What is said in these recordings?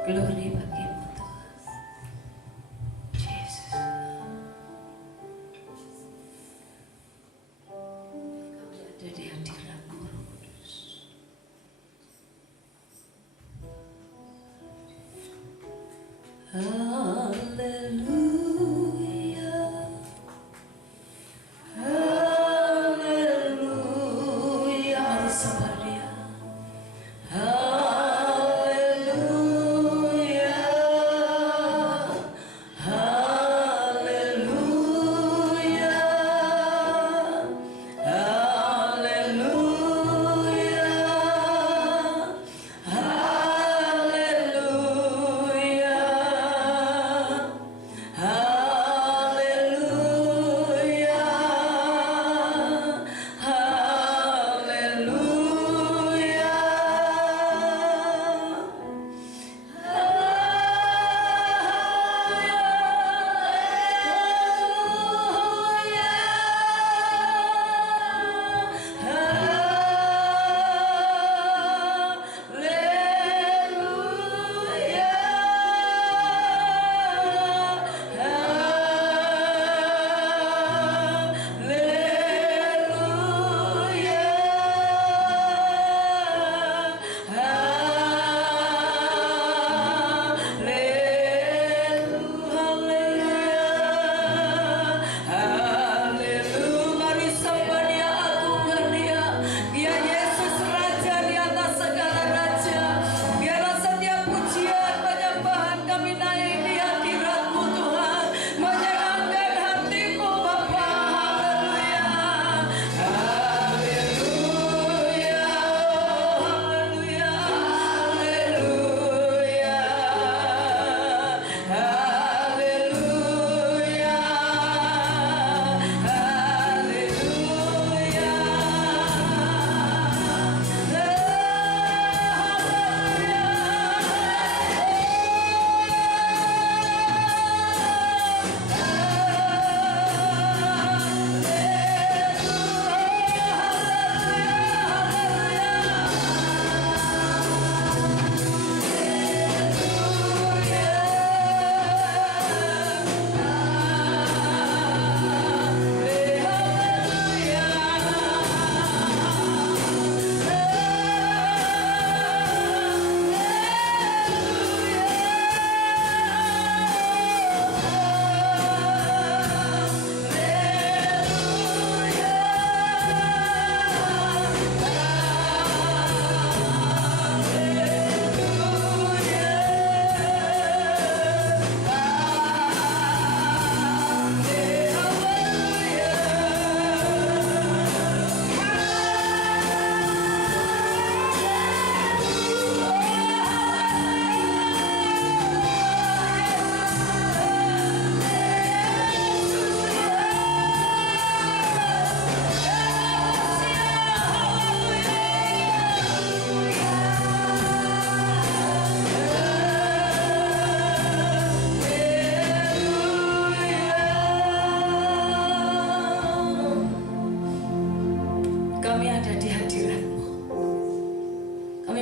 Glory bagimu Tuhan Yesus. Kami ada di hadirat-Mu Roh Kudus. Haleluya, haleluya. Mari sembah Dia. Haleluya, haleluya, haleluya, haleluya, haleluya,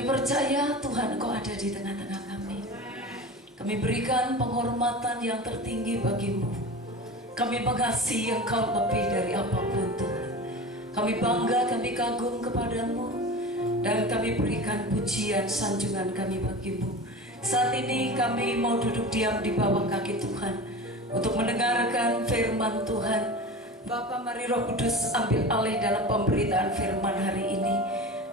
percaya Tuhan Engkau ada di tengah-tengah kami. Kami berikan penghormatan yang tertinggi bagimu. Kami mengasihi Engkau lebih dari apapun Tuhan. Kami bangga, kami kagum kepadamu. Dan kami berikan pujian sanjungan kami bagimu. Saat ini kami mau duduk diam di bawah kaki Tuhan untuk mendengarkan firman Tuhan. Bapa, mari Roh Kudus ambil alih dalam pemberitaan firman hari ini.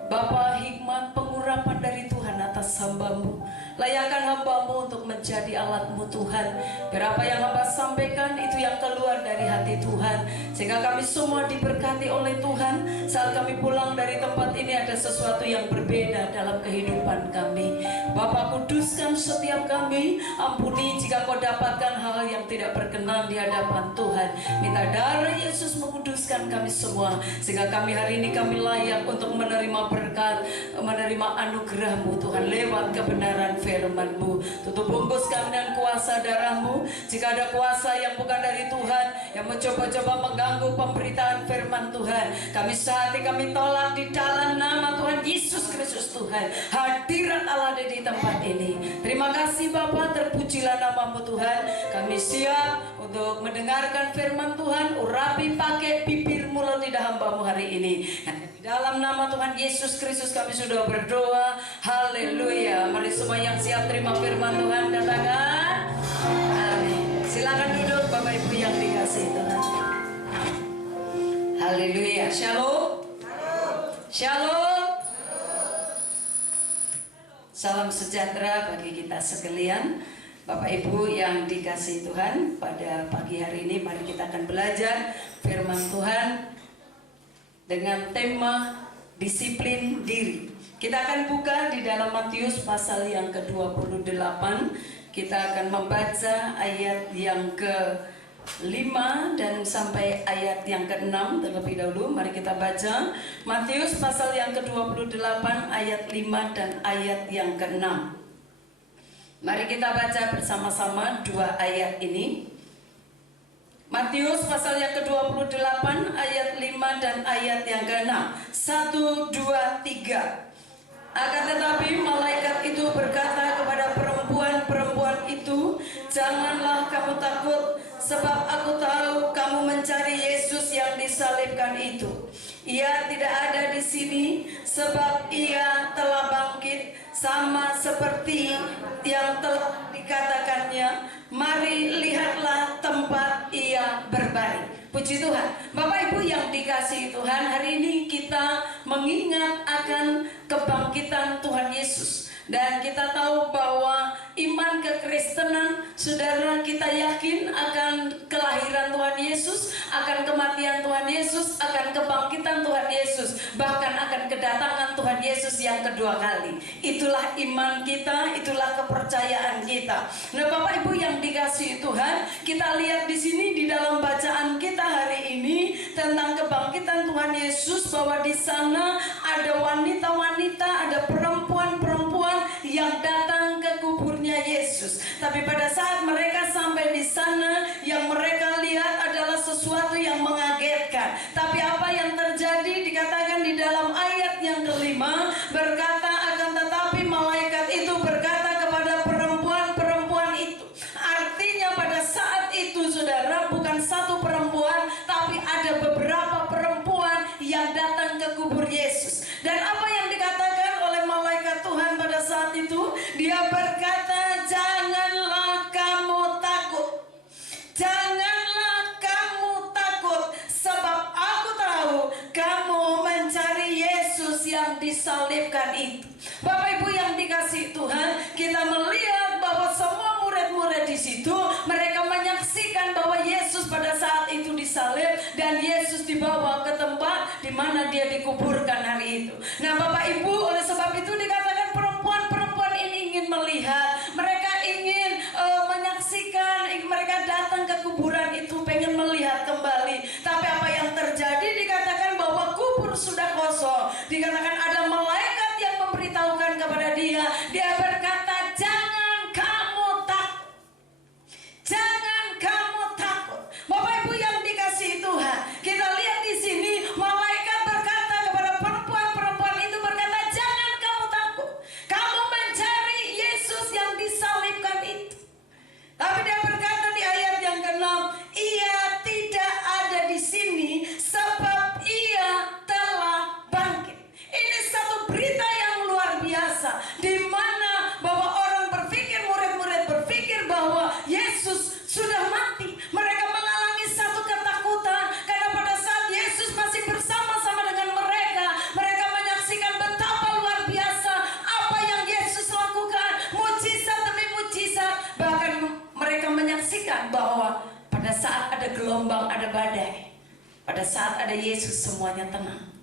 Bapa, hikmat pengurapan dari Tuhan atas hamba-Mu. Layakan hamba-Mu untuk menjadi alat-Mu Tuhan. Biar apa yang hamba sampaikan itu yang keluar dari hati Tuhan, sehingga kami semua diberkati oleh Tuhan. Saat kami pulang dari tempat ini ada sesuatu yang berbeda dalam kehidupan kami. Bapa, kuduskan setiap kami. Ampuni jika Kau dapatkan hal yang tidak berkenan di hadapan Tuhan. Minta darah Yesus menguduskan kami semua, sehingga kami hari ini kami layak untuk menerima berkat, menerima anugerah-Mu Tuhan lewat kebenaran firman-Mu. Tutup bungkus kami dengan kuasa darah-Mu. Jika ada kuasa yang bukan dari Tuhan yang mencoba-coba mengganggu pemberitaan firman Tuhan, kami sehati kami tolak di dalam nama Tuhan Yesus Kristus Tuhan. Hadirat Allah ada di tempat ini. Terima Terima kasih Bapa, terpujilah nama-Mu Tuhan. Kami siap untuk mendengarkan firman Tuhan. Urapi pakai bibir mulut lidah hamba-Mu hari ini. Di dalam nama Tuhan Yesus Kristus kami sudah berdoa. Haleluya. Mari semua yang siap terima firman Tuhan katakan amin. Silakan duduk Bapak Ibu yang dikasihi Tuhan. Haleluya. Shalom. Shalom. Salam sejahtera bagi kita sekalian. Bapak Ibu yang dikasihi Tuhan, pada pagi hari ini mari kita akan belajar firman Tuhan dengan tema disiplin diri. Kita akan buka di dalam Matius pasal yang ke-28. Kita akan membaca ayat yang ke-5 dan sampai ayat yang ke-6 terlebih dahulu. Mari kita baca Matius pasal yang ke-28 ayat 5 dan ayat yang ke-6. Mari kita baca bersama-sama dua ayat ini. Matius pasal yang ke-28 ayat 5 dan ayat yang ke-6. 1, 2, 3. Akan tetapi malaikat itu berkata kepada perempuan-perempuan itu, janganlah kamu takut, sebab aku tahu kamu mencari Yesus yang disalibkan itu. Ia tidak ada di sini, sebab ia telah bangkit, sama seperti yang telah dikatakannya. Mari lihatlah tempat ia berbaring. Puji Tuhan. Bapak Ibu yang dikasihi Tuhan, hari ini kita mengingat akan kebangkitan Tuhan Yesus. Dan kita tahu bahwa iman kekristenan, saudara, kita yakin akan kelahiran Tuhan Yesus, akan kematian Tuhan Yesus, akan kebangkitan Tuhan Yesus, bahkan akan kedatangan Tuhan Yesus yang kedua kali. Itulah iman kita, itulah kepercayaan kita. Nah, Bapak Ibu yang dikasihi Tuhan, kita lihat di sini di dalam bacaan kita hari ini tentang kebangkitan Tuhan Yesus, bahwa di sana ada wanita-wanita, ada perempuan-perempuan yang datang ke kuburnya Yesus. Tapi pada saat mereka sampai di sana, yang mereka lihat adalah sesuatu yang mengagetkan. Tapi apa yang terjadi dikatakan di dalam ayat yang kelima, berkata akan tetapi malaikat itu berkata kepada perempuan-perempuan itu. Artinya pada saat itu, saudara, bukan satu perempuan, tapi ada beberapa perempuan yang datang ke kubur Yesus. Dan apa yang dikatakan oleh malaikat Tuhan pada saat itu? Dia berkata, janganlah kamu takut. Janganlah kamu takut, sebab aku tahu kamu mencari Yesus yang disalibkan itu. Bapak Ibu yang dikasihi Tuhan, kita melihat bahwa semua murid-murid di situ, mereka menyaksikan bahwa Yesus pada saat itu disalib dan Yesus dibawa ke tempat di mana dia dikuburkan hari itu. Nah, Bapak Ibu, oleh sebab itu dikatakan perempuan-perempuan ini ingin melihat, mereka ingin menyaksikan, mereka datang ke kuburan itu pengen melihat kembali. Tapi apa yang terjadi dikatakan bahwa kubur sudah kosong. Dikatakan ada malaikat yang memberitahukan kepada dia. Dia berkata, jangan kamu takut. Jangan kamu takut. Bapak Ibu yang dikasihi Tuhan, kita lihat di sini malaikat berkata kepada perempuan-perempuan itu, berkata, jangan kamu takut. Kamu mencari Yesus yang disalibkan itu. Tapi dia berkata di ayat yang ke-6, ia tidak ada di sini, sebab ia telah bangkit. Ini satu berita yang luar biasa, di mana bahwa orang berpikir, murid-murid berpikir bahwa Yesus sudah mati. Mereka mengalami satu ketakutan, karena pada saat Yesus masih bersama-sama dengan mereka, mereka menyaksikan betapa luar biasa apa yang Yesus lakukan, mujizat demi mujizat. Bahkan mereka menyaksikan bahwa pada saat ada gelombang, ada badai, pada saat ada Yesus semuanya tenang.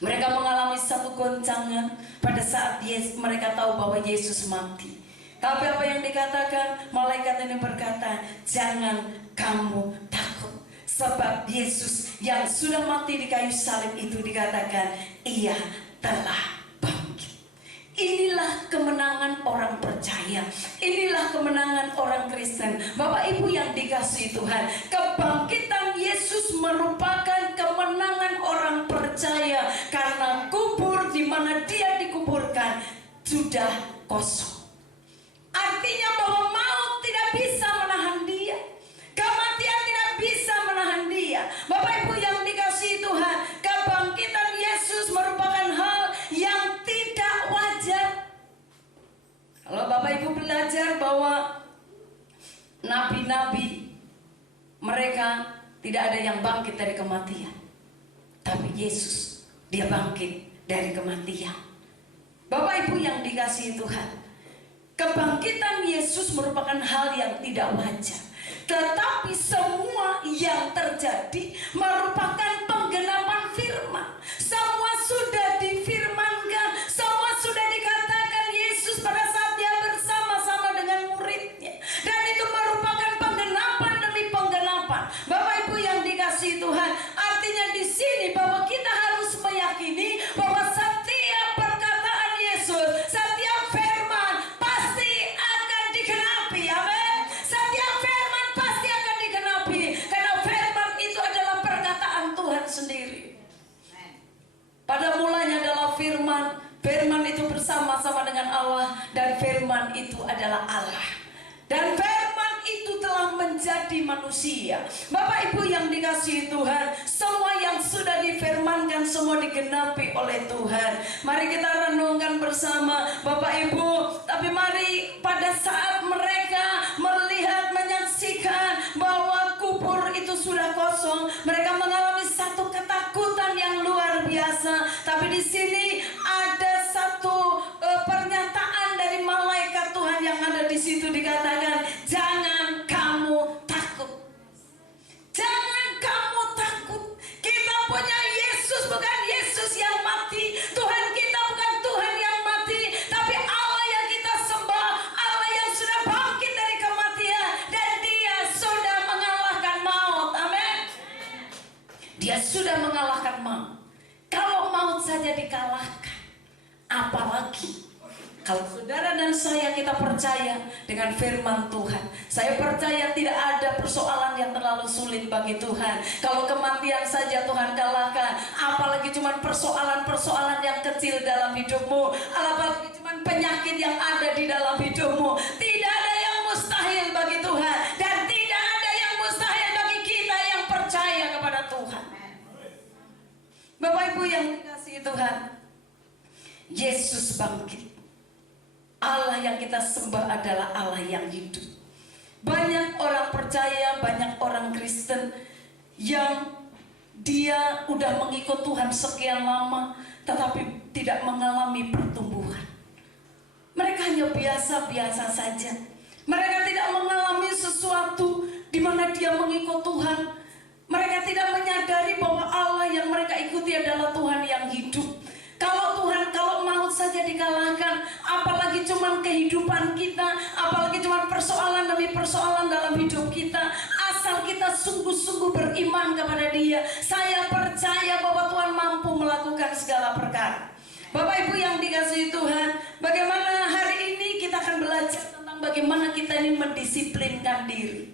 Mereka mengalami satu goncangan pada saat mereka tahu bahwa Yesus mati. Tapi apa yang dikatakan? Malaikat ini berkata, jangan kamu takut, sebab Yesus yang sudah mati di kayu salib itu dikatakan, ia telah bangkit. Inilah kemenangan orang percaya. Inilah kemenangan orang Kristen. Bapak Ibu yang dikasihi Tuhan, kebangkitan Yesus merupakan kemenangan orang percaya, karena kubur di mana dia dikuburkan sudah kosong. Bapak Ibu belajar bahwa nabi-nabi mereka tidak ada yang bangkit dari kematian, tapi Yesus, dia bangkit dari kematian. Bapak Ibu yang dikasihi Tuhan, kebangkitan Yesus merupakan hal yang tidak wajar, tetapi semua yang terjadi merupakan penggenapan firman. Semua sudah difirmankan, semua sudah dikatakan Yesus pada saat dia bersama-sama dengan muridnya, dan itu merupakan penggenapan demi penggenapan. Bapak Ibu yang dikasihi Tuhan, artinya di sini bahwa kita harus meyakini bahwa setiap perkataan Yesus, setiap firman pasti akan digenapi. Amin. Setiap firman pasti akan digenapi, karena firman itu adalah perkataan Tuhan sendiri. Pada mulanya adalah firman, firman itu bersama-sama dengan Allah, dan firman itu adalah Allah, dan firman itu telah menjadi manusia. Bapak Ibu yang dikasihi Tuhan, semua yang sudah difirmankan semua digenapi oleh Tuhan. Mari kita renungkan bersama Bapak Ibu. Tapi mari pada saat mereka melihat, menyaksikan bahwa kubur itu sudah kosong, mereka mengalami satu ketakutan yang luar biasa. Tapi di sini ada satu pernyataan dari malaikat Tuhan yang ada di situ, dikatakan, jangan kamu takut. Jangan kamu takut. Kita punya Yesus, bukan Yesus yang mati. Tuhan kita bukan Tuhan yang mati, tapi Allah yang kita sembah, Allah yang sudah bangkit dari kematian, dan dia sudah mengalahkan maut. Amin. Dia sudah mengalahkan maut. Kalau maut saja dikalahkan, apalagi kalau saudara dan saya kita percaya dengan firman Tuhan. Saya percaya tidak ada persoalan yang terlalu sulit bagi Tuhan. Kalau kematian saja Tuhan kalahkan, apalagi cuma persoalan-persoalan yang kecil dalam hidupmu, apalagi cuma penyakit yang ada di dalam hidupmu. Tidak ada yang mustahil bagi Tuhan, dan tidak ada yang mustahil bagi kita yang percaya kepada Tuhan. Bapak Ibu yang dikasihi Tuhan, Yesus bangkit. Allah yang kita sembah adalah Allah yang hidup. Banyak orang percaya, banyak orang Kristen yang dia udah mengikut Tuhan sekian lama, tetapi tidak mengalami pertumbuhan. Mereka hanya biasa-biasa saja. Mereka tidak mengalami sesuatu di mana dia mengikut Tuhan. Mereka tidak menyadari bahwa Allah yang mereka ikuti adalah Tuhan yang hidup. Kalau maut saja dikalahkan, apalagi cuma kehidupan kita, apalagi cuma persoalan demi persoalan dalam hidup kita. Asal kita sungguh-sungguh beriman kepada Dia, saya percaya bahwa Tuhan mampu melakukan segala perkara. Bapak Ibu yang dikasihi Tuhan, bagaimana hari ini kita akan belajar tentang bagaimana kita ini mendisiplinkan diri.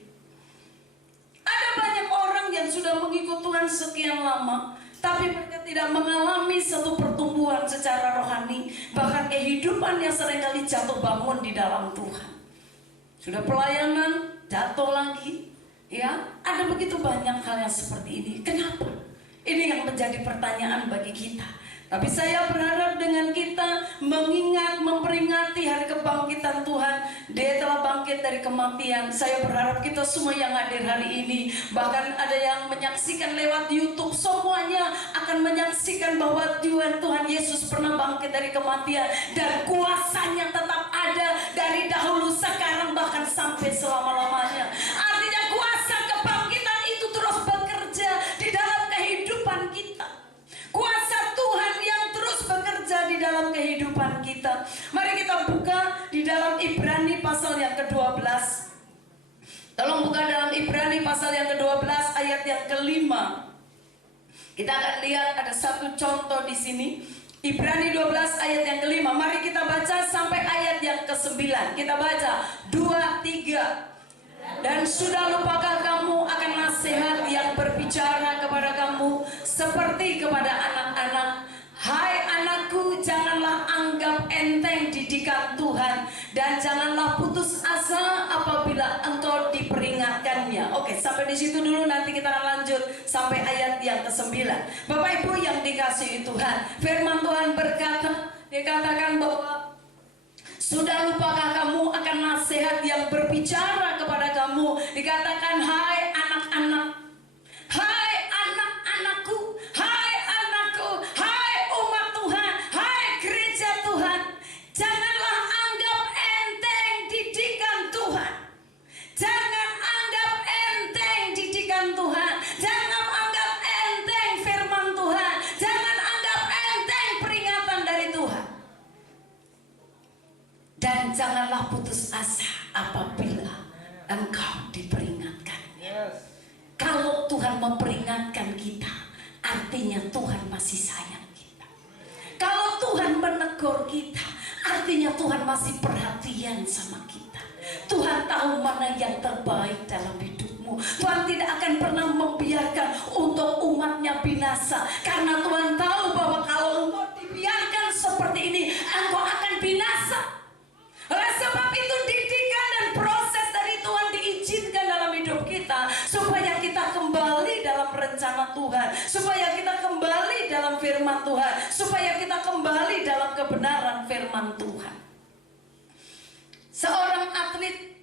Ada banyak orang yang sudah mengikut Tuhan sekian lama, tapi mereka tidak mengalami satu pertumbuhan secara rohani. Bahkan kehidupannya seringkali jatuh bangun di dalam Tuhan. Sudah pelayanan, jatuh lagi. Ya, ada begitu banyak hal yang seperti ini. Kenapa? Ini yang menjadi pertanyaan bagi kita. Tapi saya berharap dengan kita mengingat, memperingati hari kebangkitan Tuhan, Dia telah bangkit dari kematian. Saya berharap kita semua yang hadir hari ini, bahkan ada yang menyaksikan lewat YouTube, semuanya akan menyaksikan bahwa Tuhan Yesus pernah bangkit dari kematian, dan kuasanya tetap ada dari dahulu, sekarang, bahkan sampai selama-lamanya. Artinya kuasa kebangkitan itu terus bekerja di dalam kehidupan kita. Kuasa Tuhan yang terus bekerja di dalam kehidupan kita. Mari kita buka di dalam Ibrani pasal yang ke-12. Tolong buka dalam Ibrani pasal yang ke-12 ayat yang ke-5. Kita akan lihat ada satu contoh di sini. Ibrani 12 ayat yang ke-5. Mari kita baca sampai ayat yang ke-9. Kita baca 2, 3. Dan sudah lupakah kamu akan nasihat yang berbicara kepada kamu seperti kepada anak-anak? Hai anakku, janganlah anggap enteng didikan Tuhan, dan janganlah putus asa apabila engkau diperingatkannya. Oke, sampai di situ dulu, nanti kita akan lanjut sampai ayat yang ke-9. Bapak Ibu yang dikasihi Tuhan, firman Tuhan berkata, dikatakan bahwa sudah lupakah kamu nasihat yang berbicara kepada kamu. Dikatakan, hai anak-anak, hai anak-anakku, hai anakku, hai umat Tuhan, hai gereja Tuhan, janganlah anggap enteng didikan Tuhan. Jangan anggap enteng didikan Tuhan. Jangan anggap enteng firman Tuhan. Jangan anggap enteng peringatan dari Tuhan. Dan janganlah putus asa apabila engkau diperingatkan. Kalau Tuhan memperingatkan kita, artinya Tuhan masih sayang kita. Kalau Tuhan menegur kita, artinya Tuhan masih perhatian sama kita. Tuhan tahu mana yang terbaik dalam hidupmu. Tuhan tidak akan pernah membiarkan untuk umatnya binasa. Karena Tuhan tahu bahwa kalau engkau dibiarkan seperti ini, engkau akan binasa. Oleh sebab itu didikan dan proses dari Tuhan diizinkan dalam hidup kita, supaya kita kembali dalam rencana Tuhan, supaya kita kembali dalam firman Tuhan, supaya kita kembali dalam kebenaran firman Tuhan. Seorang atlet,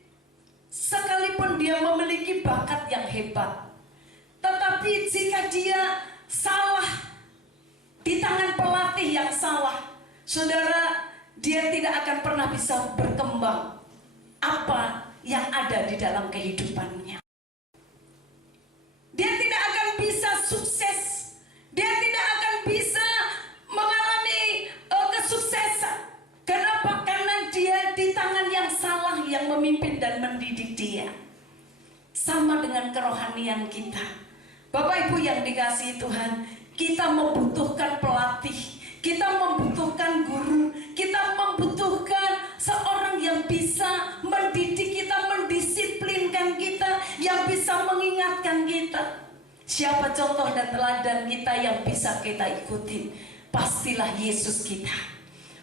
sekalipun dia memiliki bakat yang hebat, tetapi jika dia salah di tangan pelatih yang salah, saudara, dia tidak akan pernah bisa berkembang apa yang ada di dalam kehidupannya. Dia tidak akan bisa sukses. Dia tidak akan bisa mengalami kesuksesan. Kenapa? Karena dia di tangan yang salah yang memimpin dan mendidik dia. Sama dengan kerohanian kita. Bapak Ibu yang dikasihi Tuhan, kita membutuhkan pelatih, kita membutuhkan guru, kita membutuhkan seorang yang bisa mendidik kita, mendisiplinkan kita, yang bisa mengingatkan kita. Siapa contoh dan teladan kita yang bisa kita ikuti? Pastilah Yesus kita.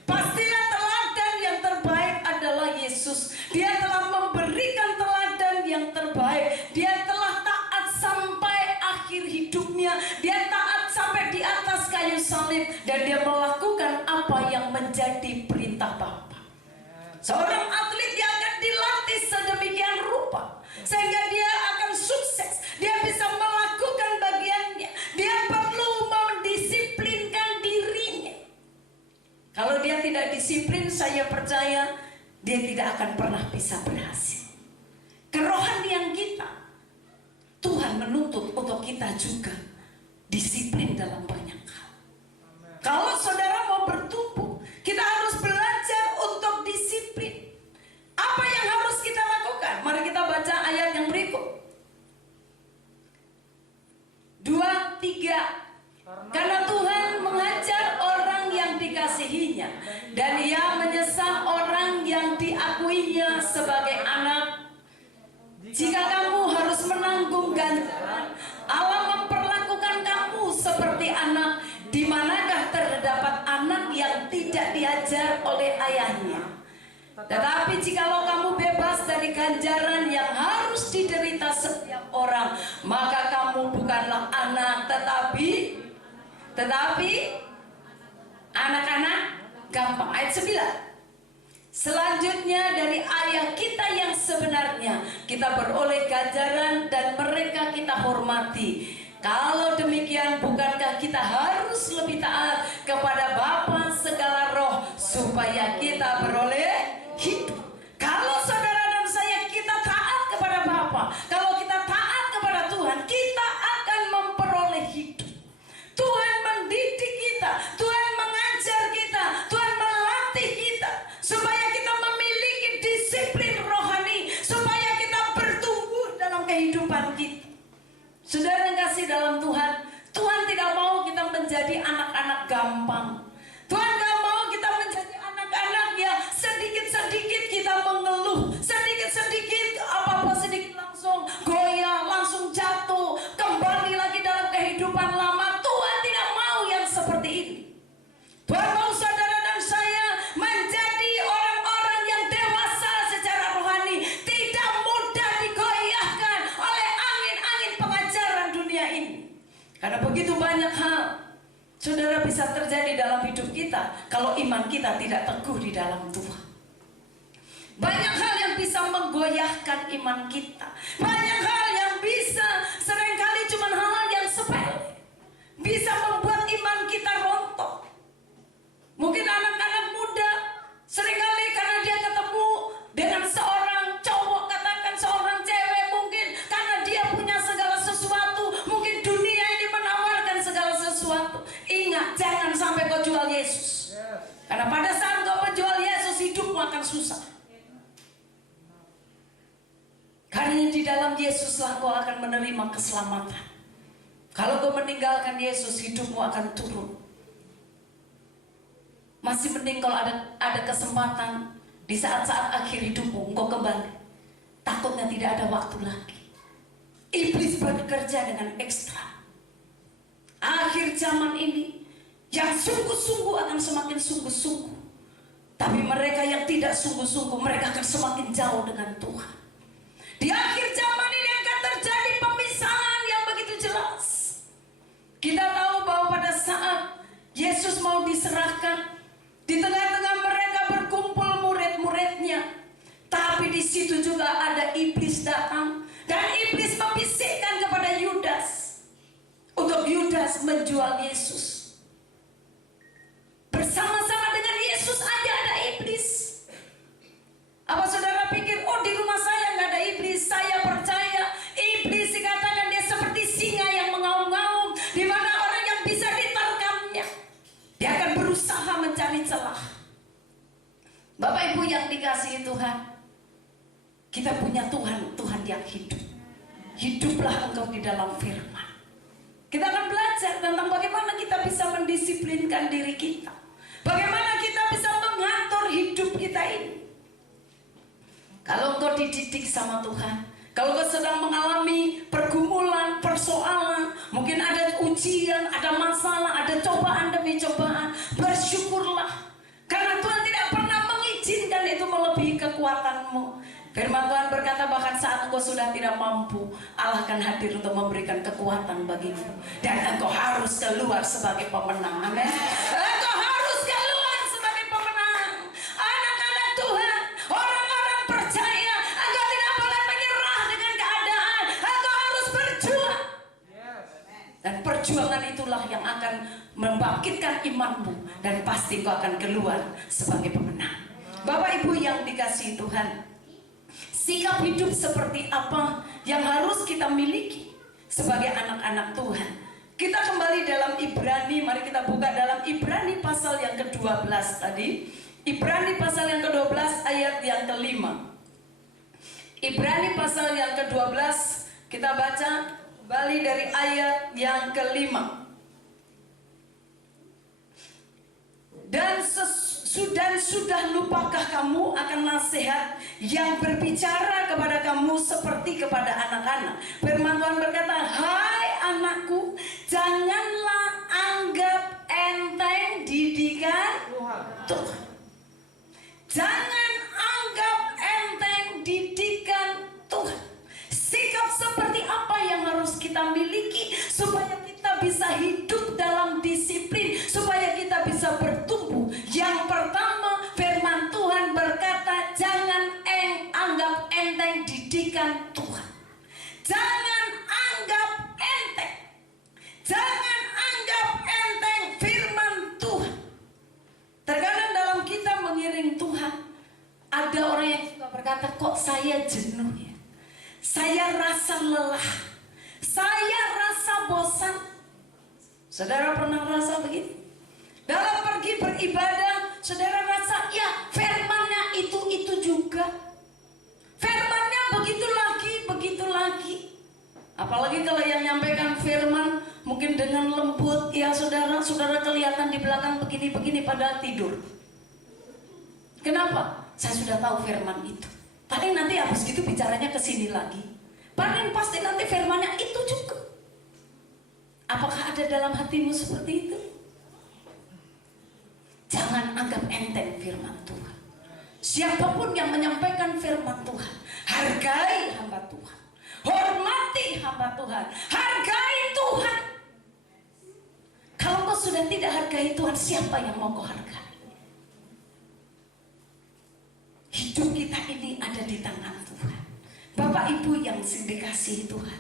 Pastilah teladan yang terbaik adalah Yesus. Dia telah memberikan teladan yang terbaik. Dia telah taat sampai akhir hidupnya. Dia taat sampai di atas kayu salib. Dan dia melakukan apa yang menjadi perintah Bapa. Seorang atlet yang akan dilatih sedemikian rupa, sehingga dia akan sukses. Dia bisa melakukan bagiannya. Dia perlu mendisiplinkan dirinya. Kalau dia tidak disiplin, saya percaya dia tidak akan pernah bisa berhasil. Kerohanian kita, Tuhan menuntut untuk kita juga disiplin dalam banyak hal. Kalau saudara mau bertumbuh, kita harus belajar untuk disiplin. Apa yang harus kita lakukan? Mari kita baca ayat yang berikut. 2, 3. Karena Tuhan mengajar orang yang dikasihinya, dan ia menyesal orang yang diakuinya sebagai anak. Jika kamu harus menanggung ganjaran, Allah memperlakukan kamu seperti anak. Di manakah terdapat anak yang tidak diajar oleh ayahnya? Tetapi jikalau kamu bebas dari ganjaran yang harus diderita setiap orang, maka kamu bukanlah anak, tetapi anak-anak gampang. Ayat 9. Selanjutnya dari ayah kita yang sebenarnya, kita beroleh ganjaran dan mereka kita hormati. Kalau demikian, bukankah kita harus lebih taat kepada Bapa segala roh, supaya kita beroleh hidup? Kalau saudara dan saya kita taat kepada Bapa, kalau kita taat kepada Tuhan, kita akan memperoleh hidup. Tuhan mendidik kita, Tuhan mengajar kita, Tuhan melatih kita, supaya kita memiliki disiplin rohani, supaya kita bertumbuh dalam kehidupan kita. Saudara yang kasih dalam Tuhan, Tuhan tidak mau kita menjadi anak-anak gampang. Tuhan tidak mau kita menjadi anak-anak yang sedikit-sedikit kita mengeluh, sedikit-sedikit apa-apa sedikit langsung goyah, langsung jatuh, kembali lagi dalam kehidupan lama. Tuhan tidak mau yang seperti ini. Tuhan mau saudara dan saya menjadi orang-orang yang dewasa secara rohani, tidak mudah digoyahkan oleh angin-angin pengajaran dunia ini. Karena begitu banyak hal, saudara, bisa terjadi dalam hidup kita kalau iman kita tidak teguh di dalam Tuhan. Banyak hal yang bisa menggoyahkan iman kita. Banyak hal yang bisa, seringkali cuma hal-hal yang sepele, bisa membuat iman kita rontok. Mungkin anak-anak muda seringkali karena dia ketemu dengan seorang cowok, katakan seorang cewek, mungkin karena dia punya segala sesuatu, mungkin dunia ini menawarkan segala sesuatu. Ingat, jangan sampai kau jual Yesus. Karena pada saat kau menjual Yesus, hidupmu akan susah. Karena di dalam Yesuslah kau akan menerima keselamatan. Kalau kau meninggalkan Yesus, hidupmu akan turun. Masih mending kalau ada kesempatan di saat-saat akhir hidupmu, engkau kembali. Takutnya tidak ada waktu lagi. Iblis bekerja dengan ekstra. Akhir zaman ini, yang sungguh-sungguh akan semakin sungguh-sungguh. Tapi mereka yang tidak sungguh-sungguh, mereka akan semakin jauh dengan Tuhan. Di akhir zaman ini akan terjadi pemisahan yang begitu jelas. Kita tahu bahwa pada saat Yesus mau diserahkan, di tengah-tengah mereka berkumpul murid-muridnya. Tapi di situ juga ada iblis datang. Dan iblis membisikkan kepada Yudas untuk Yudas menjual Yesus. Bersama-sama dengan Yesus aja ada iblis. Apa saudara pikir, oh di rumah saya nggak ada iblis? Saya percaya iblis dikatakan dia seperti singa yang mengaum-ngaum, di mana orang yang bisa diterkamnya. Dia akan berusaha mencari celah. Bapak Ibu yang dikasihi Tuhan, kita punya Tuhan, Tuhan yang hidup. Hiduplah engkau di dalam firman. Kita akan belajar tentang bagaimana kita bisa mendisiplinkan diri kita. Bagaimana kita bisa mengatur hidup kita ini. Kalau engkau dididik sama Tuhan, kalau engkau sedang mengalami pergumulan, persoalan, mungkin ada ujian, ada masalah, ada cobaan demi cobaan, bersyukurlah. Karena Tuhan tidak pernah mengizinkan itu melebihi kekuatanmu. Firman Tuhan berkata bahkan saat engkau sudah tidak mampu, Allah akan hadir untuk memberikan kekuatan bagimu. Dan engkau harus keluar sebagai pemenang. Amin. Engkau harus keluar sebagai pemenang. Anak-anak Tuhan, orang-orang percaya, engkau tidak boleh menyerah dengan keadaan. Engkau harus berjuang. Dan perjuangan itulah yang akan membangkitkan imanmu. Dan pasti engkau akan keluar sebagai pemenang. Bapak Ibu yang dikasihi Tuhan, sikap hidup seperti apa yang harus kita miliki sebagai anak-anak Tuhan? Kita kembali dalam Ibrani, mari kita buka dalam Ibrani pasal yang ke-12 tadi. Ibrani pasal yang ke-12 ayat yang ke-5. Ibrani pasal yang ke-12, kita baca kembali dari ayat yang ke-5. Dan sudah lupakah kamu akan nasihat yang berbicara kepada kamu seperti kepada anak-anak? Firman Tuhan berkata, hai anakku, janganlah anggap enteng didikan Tuhan. Jangan anggap enteng didikan Tuhan. Sikap seperti apa yang harus kita miliki supaya kita bisa hidup dalam disiplin, supaya kita bisa bertumbuh? Yang pertama, firman Tuhan berkata, jangan anggap enteng didikan Tuhan. Jangan anggap enteng. Jangan anggap enteng firman Tuhan. Terkadang dalam kita mengiring Tuhan, ada orang yang suka berkata, kok saya jenuh ya? Saya rasa lelah, saya rasa bosan. Saudara pernah merasa begitu? Dalam pergi beribadah, saudara rasa, ya firmannya itu juga. Firmannya begitu lagi. Apalagi kalau yang nyampaikan firman mungkin dengan lembut, ya saudara kelihatan di belakang begini-begini padahal tidur. Kenapa? Saya sudah tahu firman itu. Paling nanti habis gitu bicaranya ke sini lagi. Paling pasti nanti firmannya itu juga. Apakah ada dalam hatimu seperti itu? Jangan anggap enteng firman Tuhan. Siapapun yang menyampaikan firman Tuhan, hargai hamba Tuhan, hormati hamba Tuhan, hargai Tuhan. Kalau kau sudah tidak hargai Tuhan, siapa yang mau kau hargai? Hidup kita ini ada di tangan Tuhan. Bapak Ibu yang dikasihi Tuhan,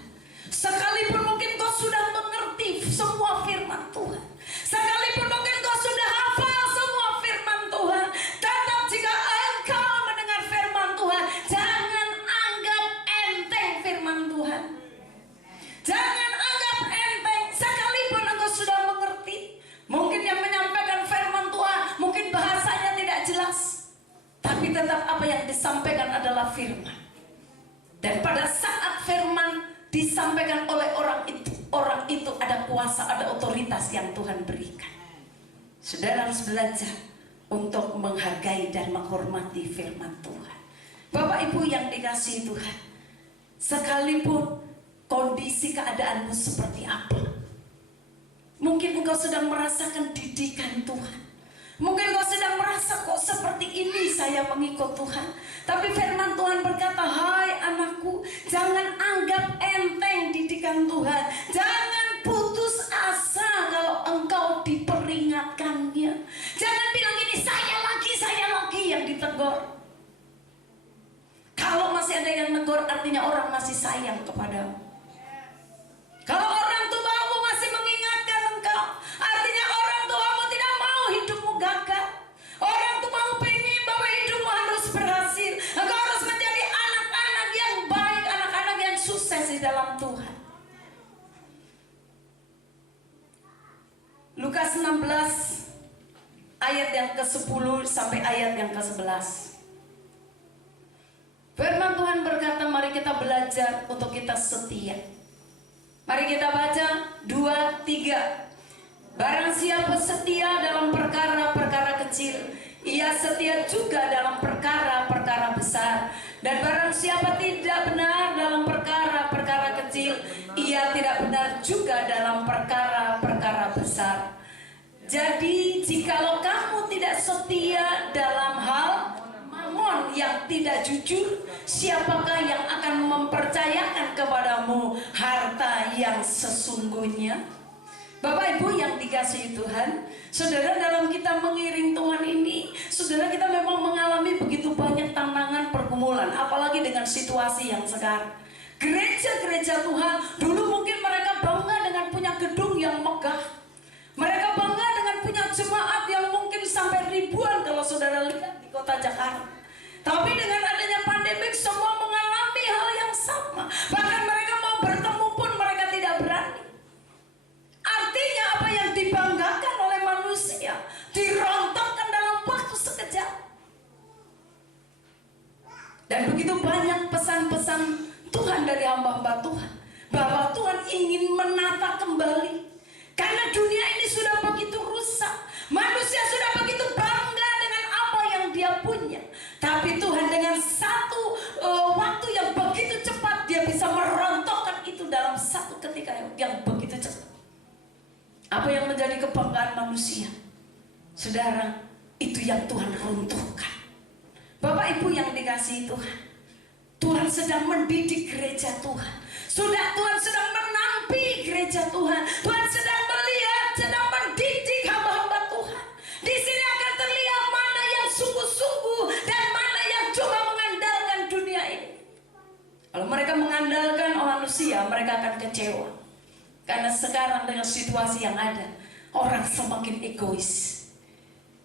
sekalipun mungkin kau sudah mengerti semua firman Tuhan, sekalipun mungkin kau sudah hafal semua firman Tuhan, tetap jika engkau mendengar firman Tuhan, jangan anggap enteng firman Tuhan. Jangan anggap enteng sekalipun engkau sudah mengerti. Mungkin yang menyampaikan firman Tuhan mungkin bahasanya tidak jelas, tapi tetap apa yang disampaikan adalah firman. Dan pada saat firman disampaikan oleh orang itu ada kuasa, ada otoritas yang Tuhan berikan. Saudara harus belajar untuk menghargai dan menghormati firman Tuhan. Bapak Ibu yang dikasihi Tuhan, sekalipun kondisi keadaanmu seperti apa, mungkin engkau sedang merasakan didikan Tuhan, mungkin engkau sedang merasa kok seperti ini saya mengikut Tuhan, tapi firman Tuhan berkata, hai anakku, jangan anggap enteng didikan Tuhan, jangan putus asa kalau engkau diperingatkannya. Jangan bilang gini, saya lagi yang ditegur. Kalau masih ada yang negur, artinya orang masih sayang kepadamu. Kalau orang tuamu masih mengingatkan engkau, artinya orang tuamu tidak mau hidupmu gagal. Orang tuamu pengen bahwa hidupmu harus berhasil. Engkau harus menjadi anak-anak yang baik, anak-anak yang sukses di dalam Tuhan. Lukas 16 ayat yang ke-10 sampai ayat yang ke-11. Firman Tuhan berkata, mari kita belajar untuk kita setia. Mari kita baca 2, 3. Barang siapa setia dalam perkara-perkara kecil, ia setia juga dalam perkara-perkara besar. Dan barang siapa tidak benar dalam perkara-perkara kecil, ia tidak benar juga dalam perkara-perkara besar. Jadi jikalau kamu tidak setia dalam hal mamon yang tidak jujur, siapakah yang akan mempercayakan kepadamu harta yang sesungguhnya? Bapak Ibu yang dikasihi Tuhan, saudara, dalam kita mengiring Tuhan ini, saudara, kita memang mengalami begitu banyak tantangan pergumulan, apalagi dengan situasi yang sekarang. Gereja-gereja Tuhan dulu mungkin mereka bangga dengan punya gedung yang megah, mereka bangga dengan punya jemaat yang mungkin sampai ribuan kalau saudara lihat di kota Jakarta. Tapi dengan adanya pandemik, semua mengalami hal yang sama. Bahkan mereka mau bertemu pun mereka tidak berani. Artinya apa yang dibanggakan oleh manusia dirontokkan dalam waktu sekejap. Dan begitu banyak pesan-pesan Tuhan dari hamba-hamba Tuhan, bahwa Tuhan ingin menata kembali. Karena dunia ini sudah begitu rusak, manusia sudah begitu bangga dengan apa yang dia punya. Tapi Tuhan dengan satu waktu yang begitu cepat, dia bisa merontokkan itu dalam satu ketika yang begitu cepat. Apa yang menjadi kebanggaan manusia, saudara, itu yang Tuhan runtuhkan. Bapak Ibu yang dikasihi Tuhan, Tuhan sedang mendidik gereja Tuhan. Tuhan sedang menampi gereja Tuhan. Tuhan sedang melihat, sedang mendidik hamba-hamba Tuhan. Di sini akan terlihat mana yang sungguh-sungguh dan mana yang cuma mengandalkan dunia ini. Kalau mereka mengandalkan manusia, mereka akan kecewa. Karena sekarang dengan situasi yang ada, orang semakin egois.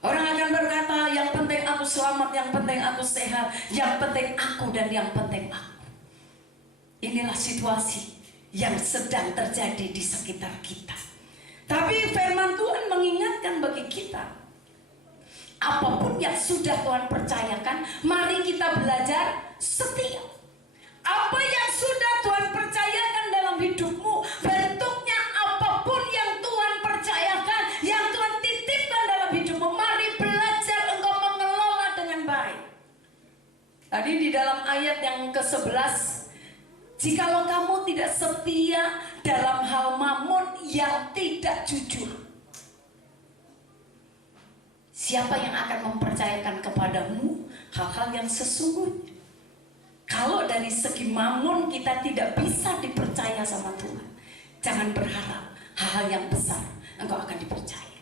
Orang akan berkata, yang penting aku selamat, yang penting aku sehat, yang penting aku dan yang penting aku. Inilah situasi yang sedang terjadi di sekitar kita. Tapi firman Tuhan mengingatkan bagi kita, apapun yang sudah Tuhan percayakan, mari kita belajar setia. Apa yang sudah Tuhan percayakan dalam hidupmu, bentuknya apapun yang Tuhan percayakan, yang Tuhan titipkan dalam hidupmu, mari belajar engkau mengelola dengan baik. Tadi di dalam ayat yang ke-11, jikalau kamu tidak setia dalam hal mamon yang tidak jujur, siapa yang akan mempercayakan kepadamu hal-hal yang sesungguhnya? Kalau dari segi mamon kita tidak bisa dipercaya sama Tuhan, jangan berharap hal-hal yang besar engkau akan dipercaya.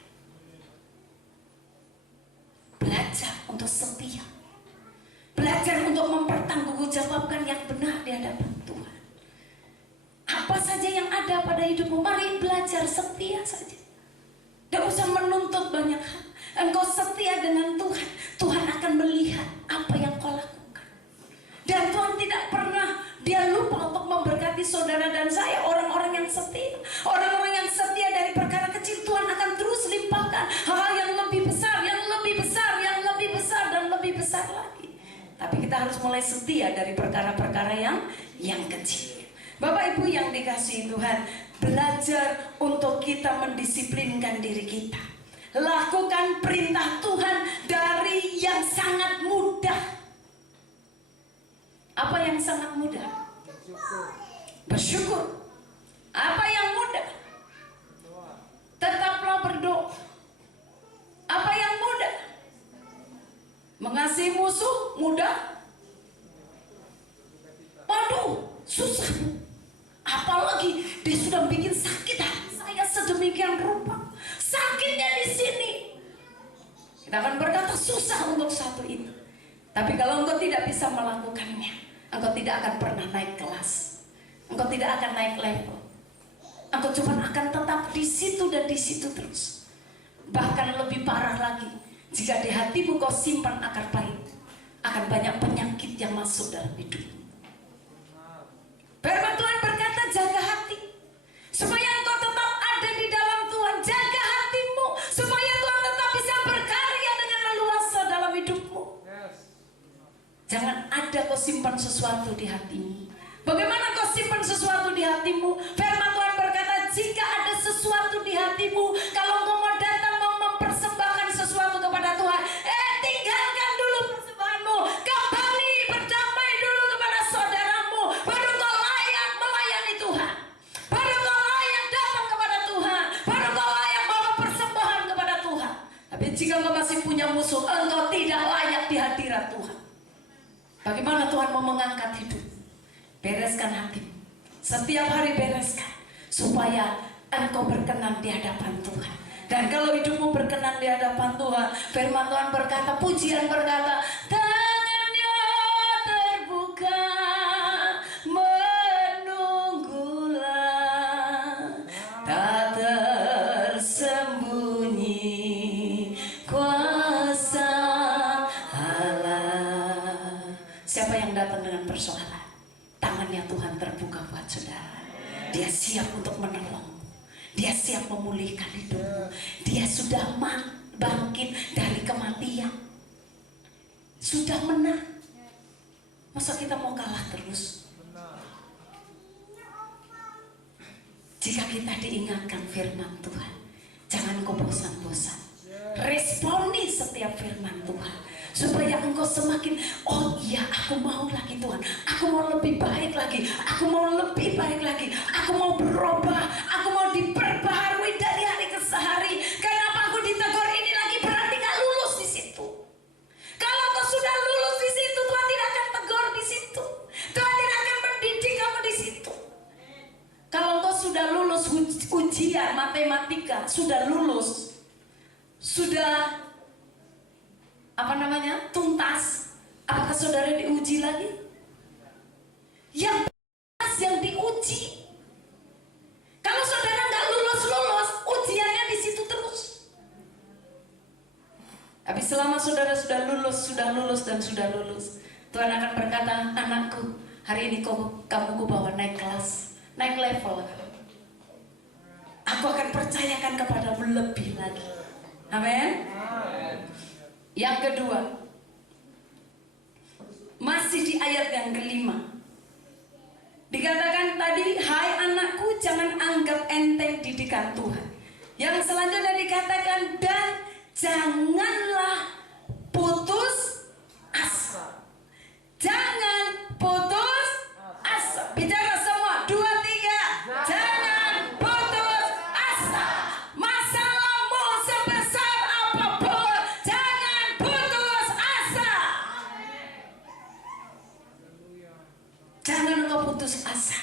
Belajar untuk setia, belajar untuk mempertanggungjawabkan yang benar di hadapan pada hidupmu. Mari belajar setia saja. Tidak usah menuntut banyak hal. Engkau setia dengan Tuhan, Tuhan akan melihat apa yang kau lakukan. Dan Tuhan tidak pernah Dia lupa untuk memberkati saudara dan saya, orang-orang yang setia. Orang-orang yang setia dari perkara kecil, Tuhan akan terus limpahkan hal yang lebih besar, yang lebih besar, yang lebih besar, dan lebih besar lagi. Tapi kita harus mulai setia dari perkara-perkara yang kecil. Bapak Ibu yang dikasihi Tuhan, belajar untuk kita mendisiplinkan diri kita. Lakukan perintah Tuhan dari yang sangat mudah. Apa yang sangat mudah? Bersyukur. Apa yang mudah? Tetaplah berdoa. Apa yang mudah? Mengasihi musuh mudah? Waduh, susah. Apalagi dia sudah bikin sakit hati saya sedemikian rupa. Sakitnya di sini. Kita akan berkata susah untuk satu itu. Tapi kalau engkau tidak bisa melakukannya, engkau tidak akan pernah naik kelas. Engkau tidak akan naik level. Engkau cuma akan tetap di situ dan di situ terus. Bahkan lebih parah lagi, jika di hatimu kau simpan akar pahit, akan banyak penyakit yang masuk dalam hidupmu. Firman Tuhan berkata, jaga hati supaya engkau tetap ada di dalam Tuhan. Jaga hatimu supaya Tuhan tetap bisa berkarya dengan leluasa dalam hidupmu. Jangan ada kau simpan sesuatu di hatimu. Bagaimana kau simpan sesuatu di hatimu? Firman Tuhan berkata, jika ada sesuatu di hatimu, kalau kau mau datang mau mempersembahkan sesuatu kepada Tuhan, tinggalkan dulu persembahanmu, kembali berdamai dulu kepada saudaramu, baru kau layak melayani Tuhan, baru kau layak datang kepada Tuhan, baru kau layak bawa persembahan kepada Tuhan. Tapi jika kau masih punya musuh, engkau tidak layak di hadirat Tuhan. Bagaimana Tuhan mau mengangkat hidup? Bereskan hatimu. Setiap hari bereskan. Supaya engkau berkenan di hadapan Tuhan. Dan kalau hidupmu berkenan di hadapan Tuhan, firman Tuhan berkata, pujian berkata, tangannya terbuka, menunggulah, tak tersembunyi kuasa Allah. Siapa yang datang dengan persoalan? Tangannya Tuhan terbuka buat saudara. Dia siap untuk menolongmu. Dia siap memulihkan hidupmu. Dia sudah bangkit dari kematian. Sudah menang. Masa kita mau kalah terus? Jika kita diingatkan firman Tuhan, jangan kau bosan-bosan. Responi setiap firman Tuhan, supaya engkau semakin, oh iya aku mau lagi Tuhan, aku mau lebih baik lagi, aku mau lebih baik lagi, aku mau berubah, aku mau diperbaharui dari hari ke hari. Kenapa aku ditegur ini lagi? Berarti gak lulus di situ. Kalau kau sudah lulus di situ, Tuhan tidak akan tegur di situ, Tuhan tidak akan mendidik kamu di situ. Kalau kau sudah lulus ujian matematika, sudah lulus, sudah tuntas, apakah saudara diuji lagi? Yang tuntas yang diuji. Kalau saudara nggak lulus, ujiannya di situ terus. Tapi selama saudara sudah lulus, Tuhan akan berkata, anakku, hari ini kamu kubawa naik kelas, naik level. Aku akan percayakan kepadamu lebih lagi. Amin. Yang kedua, masih di ayat yang kelima, dikatakan tadi, hai anakku, jangan anggap enteng didikan Tuhan. Yang selanjutnya dikatakan, dan janganlah putus asa. Jangan putus asa. Bicara semua, 2, 3. Jangan putus asa. Masalahmu sebesar apapun, jangan putus asa. Jangan engkau putus asa.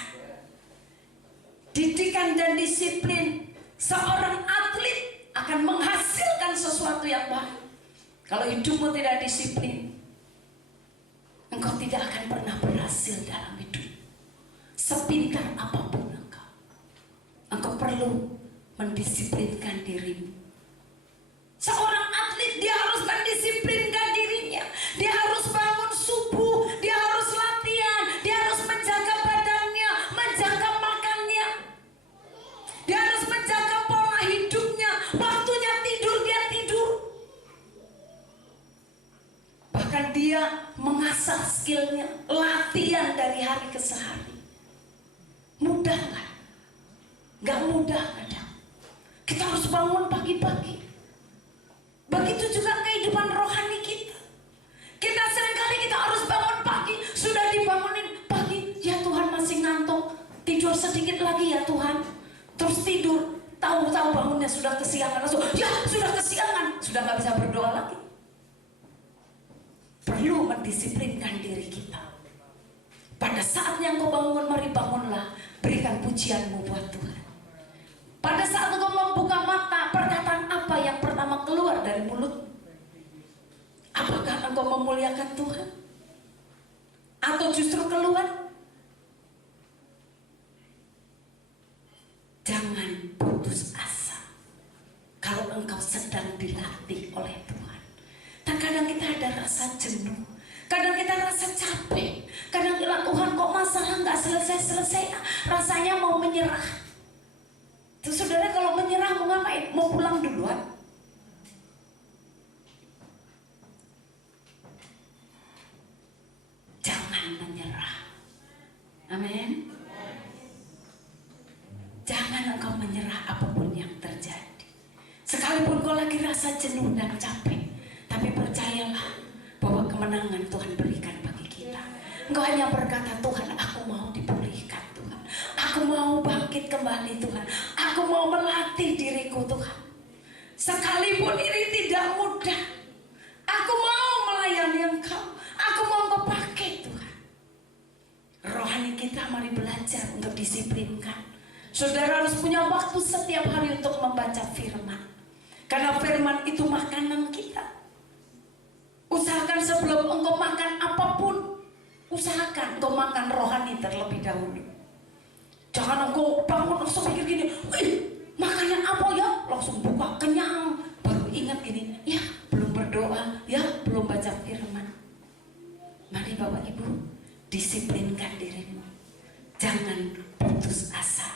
Didikan dan disiplin seorang atlet akan menghasilkan sesuatu yang baik. Kalau hidupmu tidak disiplin, engkau tidak akan pernah berhasil dalam hidup. Sepintar apapun engkau mendisiplinkan dirimu. Seorang atlet dia harus mendisiplinkan dirinya. Dia harus bangun subuh, dia harus latihan, dia harus menjaga badannya, menjaga makannya. Dia harus menjaga pola hidupnya, waktunya tidur dia tidur. Bahkan dia mengasah skillnya, latihan dari hari ke hari. Mudah nggak? Nggak mudah kadang. Kita harus bangun pagi-pagi. Begitu juga kehidupan rohani kita. Kita seringkali kita harus bangun pagi. Sudah dibangunin pagi, ya Tuhan masih ngantuk. Tidur sedikit lagi ya Tuhan. Terus tidur. Tahu-tahu bangunnya sudah kesiangan. Langsung, ya sudah kesiangan. Sudah nggak bisa berdoa lagi. Perlu mendisiplinkan diri kita. Pada saatnya engkau bangun, mari bangunlah. Berikan pujianmu buat Tuhan. Pada saat engkau membuka mata, perkataan apa yang pertama keluar dari mulut? Apakah engkau memuliakan Tuhan? Atau justru keluar? Jangan putus asa kalau engkau sedang dilatih oleh Tuhan. Kadang kita ada rasa jenuh, kadang kita rasa capek, kadang kita Tuhan kok masalah nggak selesai-selesai, rasanya mau menyerah. Terus saudara kalau menyerah mau ngapain? Mau pulang duluan? Jangan menyerah. Amin. Jangan engkau menyerah apapun yang terjadi. Sekalipun kau lagi rasa jenuh dan capek, tapi percayalah bahwa kemenangan Tuhan berikan bagi kita. Engkau hanya berkata, Tuhan aku mau dipulihkan Tuhan. Aku mau bangkit kembali Tuhan. Aku mau melatih diriku Tuhan. Sekalipun ini tidak mudah, aku mau melayani Engkau. Aku mau Engkau pakai Tuhan. Rohani kita mari belajar untuk disiplinkan. Saudara harus punya waktu setiap hari untuk membaca firman. Karena firman itu makanan kita. Usahakan sebelum engkau makan apapun, usahakan engkau makan rohani terlebih dahulu. Jangan engkau bangun langsung pikir gini, wih makanan apa ya? Langsung buka kenyang, baru ingat gini, ya belum berdoa, ya belum baca firman. Mari Bapak Ibu, disiplinkan dirimu. Jangan putus asa.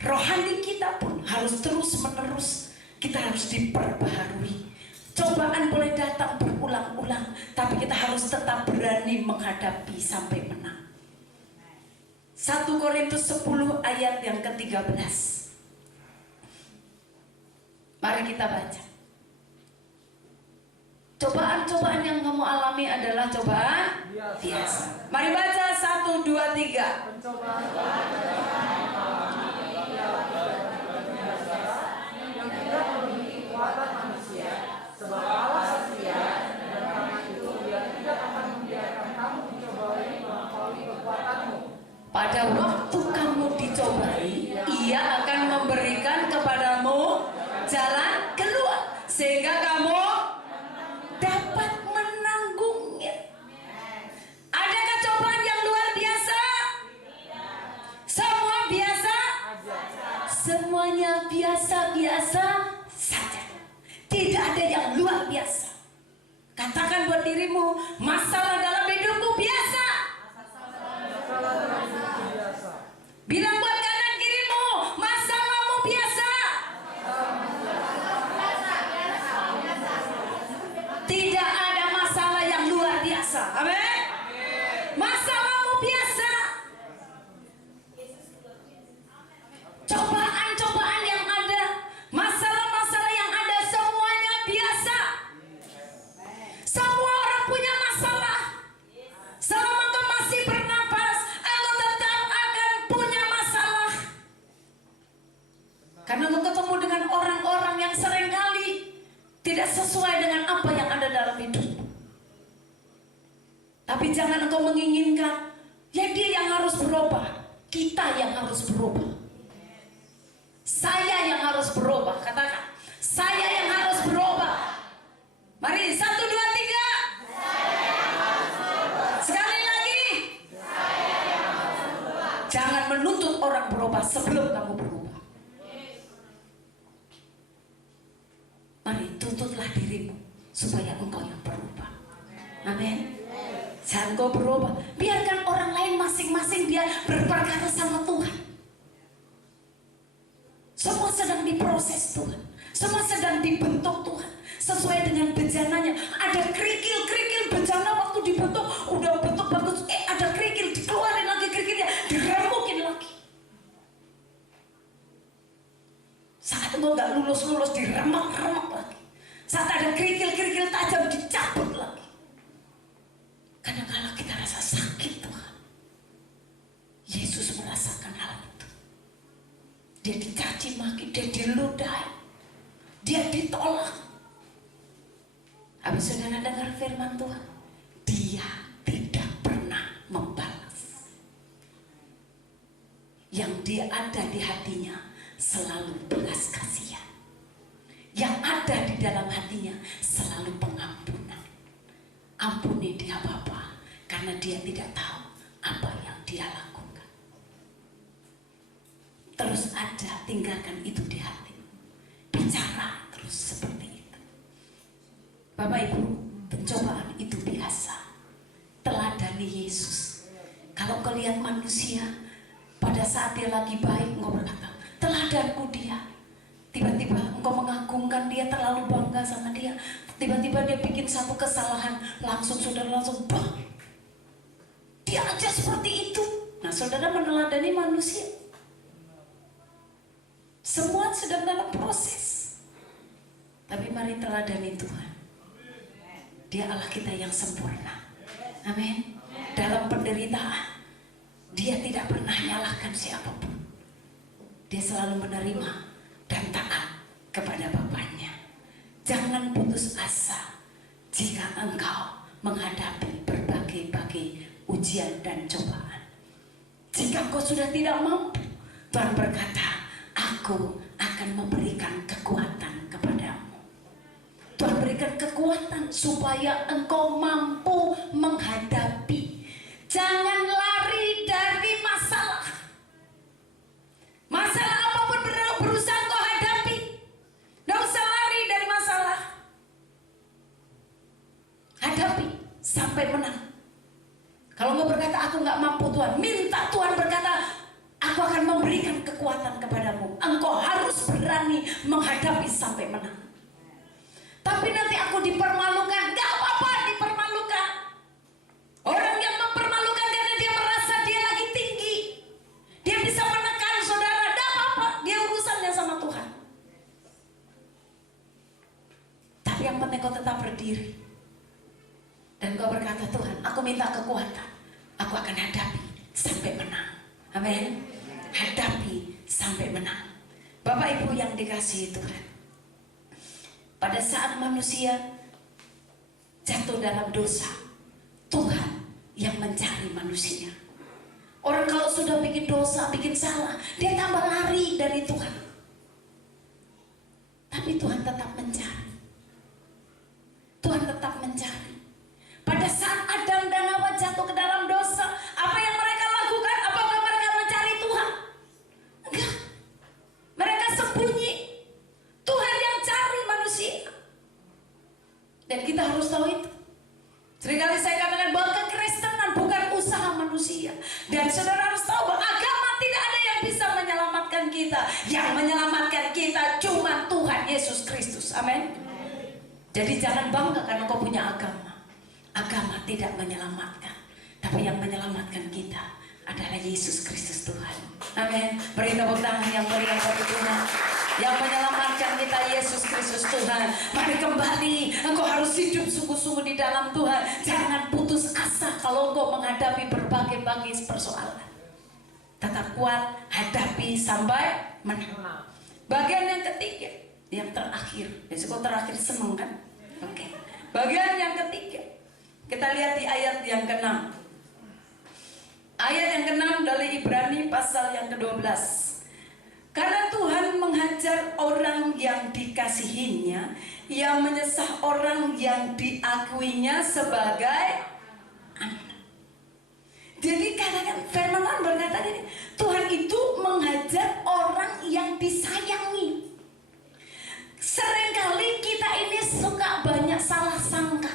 Rohani kita pun harus terus menerus, kita harus diperbaharui. Cobaan boleh datang berulang-ulang, tapi kita harus tetap berani menghadapi sampai menang. 1 Korintus 10 ayat yang ke-13. Mari kita baca. Cobaan-cobaan yang kamu alami adalah cobaan biasa. Mari baca 1, 2, 3. Pencobaan yang tidak memiliki kekuatan manusia, sebab Allah setia, dan karena itu Dia tidak akan membiarkan kamu dicobai melampaui kekuatanmu. Pada waktu kamu dicobai, Ia akan memberikan kepadamu jalan keluar, sehingga kamu dapat menanggungnya. Adakah cobaan yang luar biasa? Semua biasa? Semuanya biasa-biasa saja. Tidak ada yang luar biasa. Katakan buat dirimu, masalah dalam hidupku biasa. Bilang buat kanan kirimu, masalahmu biasa. Tidak ada masalah yang luar biasa. Amin. Masalahmu biasa. Cobaan-cobaan yang ada, masalah-masalah yang ada, semuanya biasa. Semua orang punya masalah. Selama kau masih bernapas, engkau tetap akan punya masalah. Karena engkau ketemu dengan orang-orang yang seringkali tidak sesuai dengan apa yang ada dalam hidup. Tapi jangan engkau menginginkan, ya dia yang harus berubah, kita yang harus berubah. Saya yang harus berubah, katakan, saya yang harus berubah. Mari, 1, 2, 3. Sekali lagi. Jangan menuntut orang berubah sebelum kamu berubah. bahwa biarkan orang lain masing-masing dia berperkara sama Tuhan. Semua sedang diproses Tuhan, semua sedang dibentuk Tuhan sesuai dengan bejananya. Ada kerikil-kerikil bejana waktu dibentuk, udah bentuk bagus, ada kerikil, dikeluarin lagi kerikilnya, diremukin lagi. Saat engkau gak lulus-lulus, diremak-remak lagi. Saat ada kerikil-kerikil tajam, dicabut lagi. Kadang-kadang kita rasa sakit Tuhan. Yesus merasakan hal itu. Dia dicaci maki, dia diludahi, dia ditolak. Habis saudara dengar firman Tuhan, dia tidak pernah membalas. Yang dia ada di hatinya selalu belas kasihan. Yang ada di dalam hatinya selalu pengampunan. Ampuni dia Bapa, karena dia tidak tahu apa yang dia lakukan. Terus ada, tinggalkan itu di hati. Bicara terus seperti itu. Bapak Ibu, pencobaan itu biasa. Teladani Yesus. Kalau kau lihat manusia, pada saat dia lagi baik, engkau berkata, teladanku dia. Tiba-tiba engkau mengagungkan dia, terlalu bangga sama dia. Tiba-tiba dia bikin satu kesalahan, langsung saudara langsung bah. Dia aja seperti itu. Nah, saudara meneladani manusia. Semua sedang dalam proses. Tapi mari teladani Tuhan. Dia Allah kita yang sempurna. Amin. Dalam penderitaan, dia tidak pernah nyalahkan siapapun. Dia selalu menerima dan taat kepada Bapaknya. Jangan putus asa jika engkau menghadapi berbagai-bagai ujian dan cobaan. Jika engkau sudah tidak mampu, Tuhan berkata, aku akan memberikan kekuatan kepadamu. Tuhan berikan kekuatan supaya engkau mampu menghadapi. Jangan lari dari masalah. Masalah apapun berusaha engkau hadapi. Tidak usah lari dari masalah. Hadapi sampai menang. Kalau engkau berkata aku nggak mampu Tuhan, minta Tuhan berkata, aku akan memberikan kekuatan kepadamu. Engkau harus berani menghadapi sampai menang. Tapi nanti aku dipermalukan, gak apa-apa dipermalukan. Orang yang mempermalukan karena dia merasa dia lagi tinggi, dia bisa menekan saudara, gak apa-apa, dia urusannya sama Tuhan. Tapi yang penting kau tetap berdiri. Dan kau berkata, Tuhan, aku minta kekuatan, aku akan hadapi sampai menang. Amin. Hadapi sampai menang. Bapak Ibu yang dikasihi Tuhan, pada saat manusia jatuh dalam dosa, Tuhan yang mencari manusia. Orang kalau sudah bikin dosa, bikin salah, dia tambah lari dari Tuhan. Tapi Tuhan tetap mencari. Tuhan tetap mencari. Pada saat Adam dan Hawa jatuh ke dalam dosa, apa yang mereka lakukan? Apakah mereka mencari Tuhan? Enggak. Mereka sembunyi. Tuhan yang cari manusia. Dan kita harus tahu itu. Seringkali saya katakan bahwa kekristenan bukan usaha manusia. Dan saudara harus tahu bahwa agama tidak ada yang bisa menyelamatkan kita. Yang menyelamatkan kita cuma Tuhan Yesus Kristus. Amin. Jadi jangan bangga karena kau punya agama. Agama tidak menyelamatkan. Tapi yang menyelamatkan kita adalah Yesus Kristus Tuhan. Amin. Beri tepuk tangan yang meriah bagi Tuhan. Yang menyelamatkan kita Yesus Kristus Tuhan. Mari kembali. Engkau harus hidup sungguh-sungguh di dalam Tuhan. Jangan putus asa kalau engkau menghadapi berbagai-bagai persoalan. Tetap kuat, hadapi sampai menang. Bagian yang ketiga, yang terakhir. Besok terakhir senang kan? Oke. Bagian yang ketiga, kita lihat di ayat yang ke-6. Ayat yang ke-6 dari Ibrani pasal yang ke-12. Karena Tuhan menghajar orang yang dikasihinya, Ia menyesah orang yang diakuinya sebagai anak. Jadi kadang-kadang firman Tuhan berkata gini, Tuhan itu menghajar orang yang disayangi. Seringkali kita ini suka banyak salah sangka.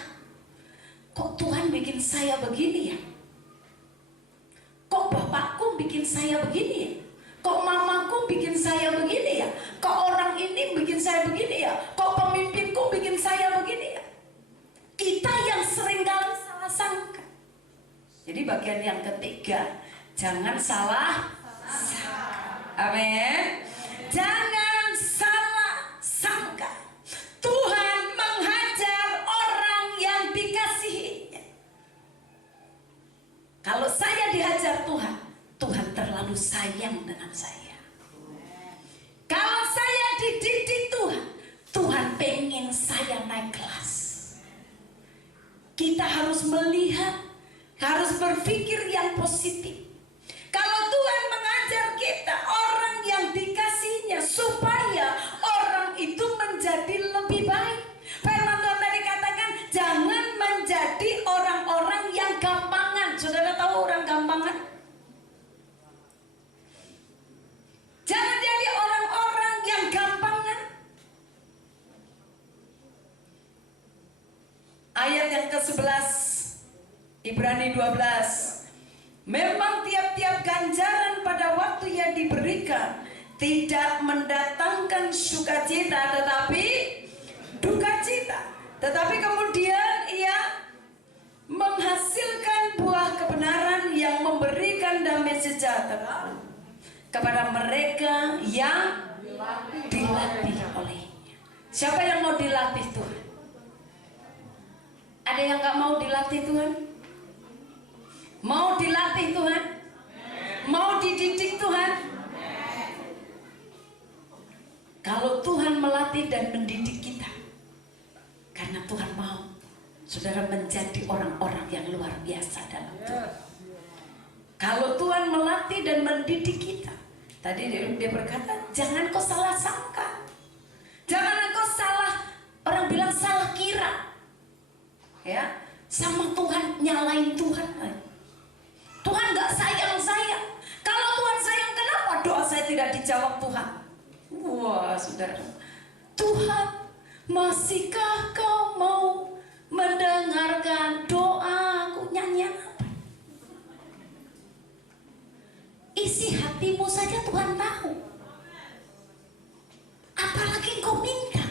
Kok Tuhan bikin saya begini ya? saya begini ya? Kok mamaku bikin saya begini ya? Kok orang ini bikin saya begini ya? Kok pemimpinku bikin saya begini ya? Kita yang seringkali salah sangka. Jadi bagian yang ketiga, jangan salah sangka. Amin. Jangan salah sangka. Tuhan menghajar orang yang dikasihinya. Kalau saya dihajar Tuhan, Tuhan terlalu sayang dengan saya. Kalau saya dididik Tuhan, Tuhan pengen saya naik kelas. Kita harus melihat, harus berpikir yang positif. Kalau Tuhan mengajar kita, orang yang dikasihnya, supaya orang itu menjadi lebih baik. Firman Tuhan tadi katakan, jangan menjadi orang-orang yang gampangan. Saudara tahu orang gampangan? Jangan jadi orang-orang yang gampangan. Ayat yang ke-11, Ibrani 12. Memang tiap-tiap ganjaran pada waktu yang diberikan tidak mendatangkan sukacita, tetapi duka cita. Tetapi kemudian ia menghasilkan buah kebenaran yang memberikan damai sejahtera kepada mereka yang dilatih olehnya. Siapa yang mau dilatih Tuhan? Ada yang gak mau dilatih Tuhan? Mau dilatih Tuhan? Mau dididik Tuhan? Kalau Tuhan melatih dan mendidik kita, karena Tuhan mau saudara menjadi orang-orang yang luar biasa dalam Tuhan. Kalau Tuhan melatih dan mendidik kita, tadi dia berkata, jangan kau salah sangka, jangan kau salah, orang bilang salah kira, ya, sama Tuhan, nyalain Tuhan. Tuhan gak sayang saya. Kalau Tuhan sayang, kenapa doa saya tidak dijawab Tuhan? Wah, saudara, Tuhan, masihkah kau mau mendengarkan doaku? Nyanyian apa? Isi hatimu saja Tuhan tahu. Apalagi kau minta.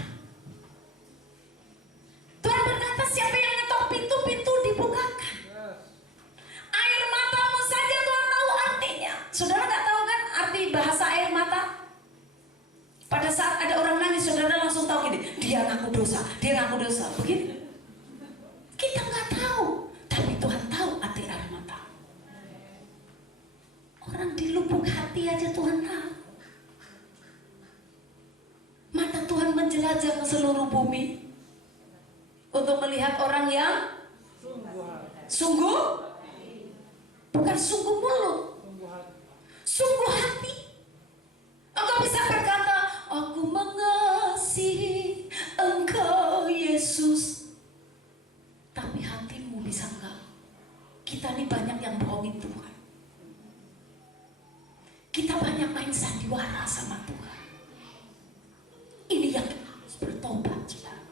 Tuhan berkata, siapa yang ngetok pintu, pintu dibukakan. Air matamu saja Tuhan tahu artinya. Saudara gak tahu kan arti bahasa air mata? Pada saat ada orang nangis, saudara langsung tahu gini, dia ngaku dosa, dia ngaku dosa. Begitu. Kita nggak tahu, tapi Tuhan tahu arti air mata. Orang di lubuk hati aja Tuhan tahu. Mata Tuhan menjelajah ke seluruh bumi untuk melihat orang yang sungguh, bukan sungguh mulut, sungguh hati. Engkau bisa berkata, aku mengasihi Engkau Yesus, tapi hatimu bisa enggak? Kita ini banyak yang bohongin Tuhan. Kita banyak main sandiwara sama Tuhan. Ini yang kita harus bertobat, saudara.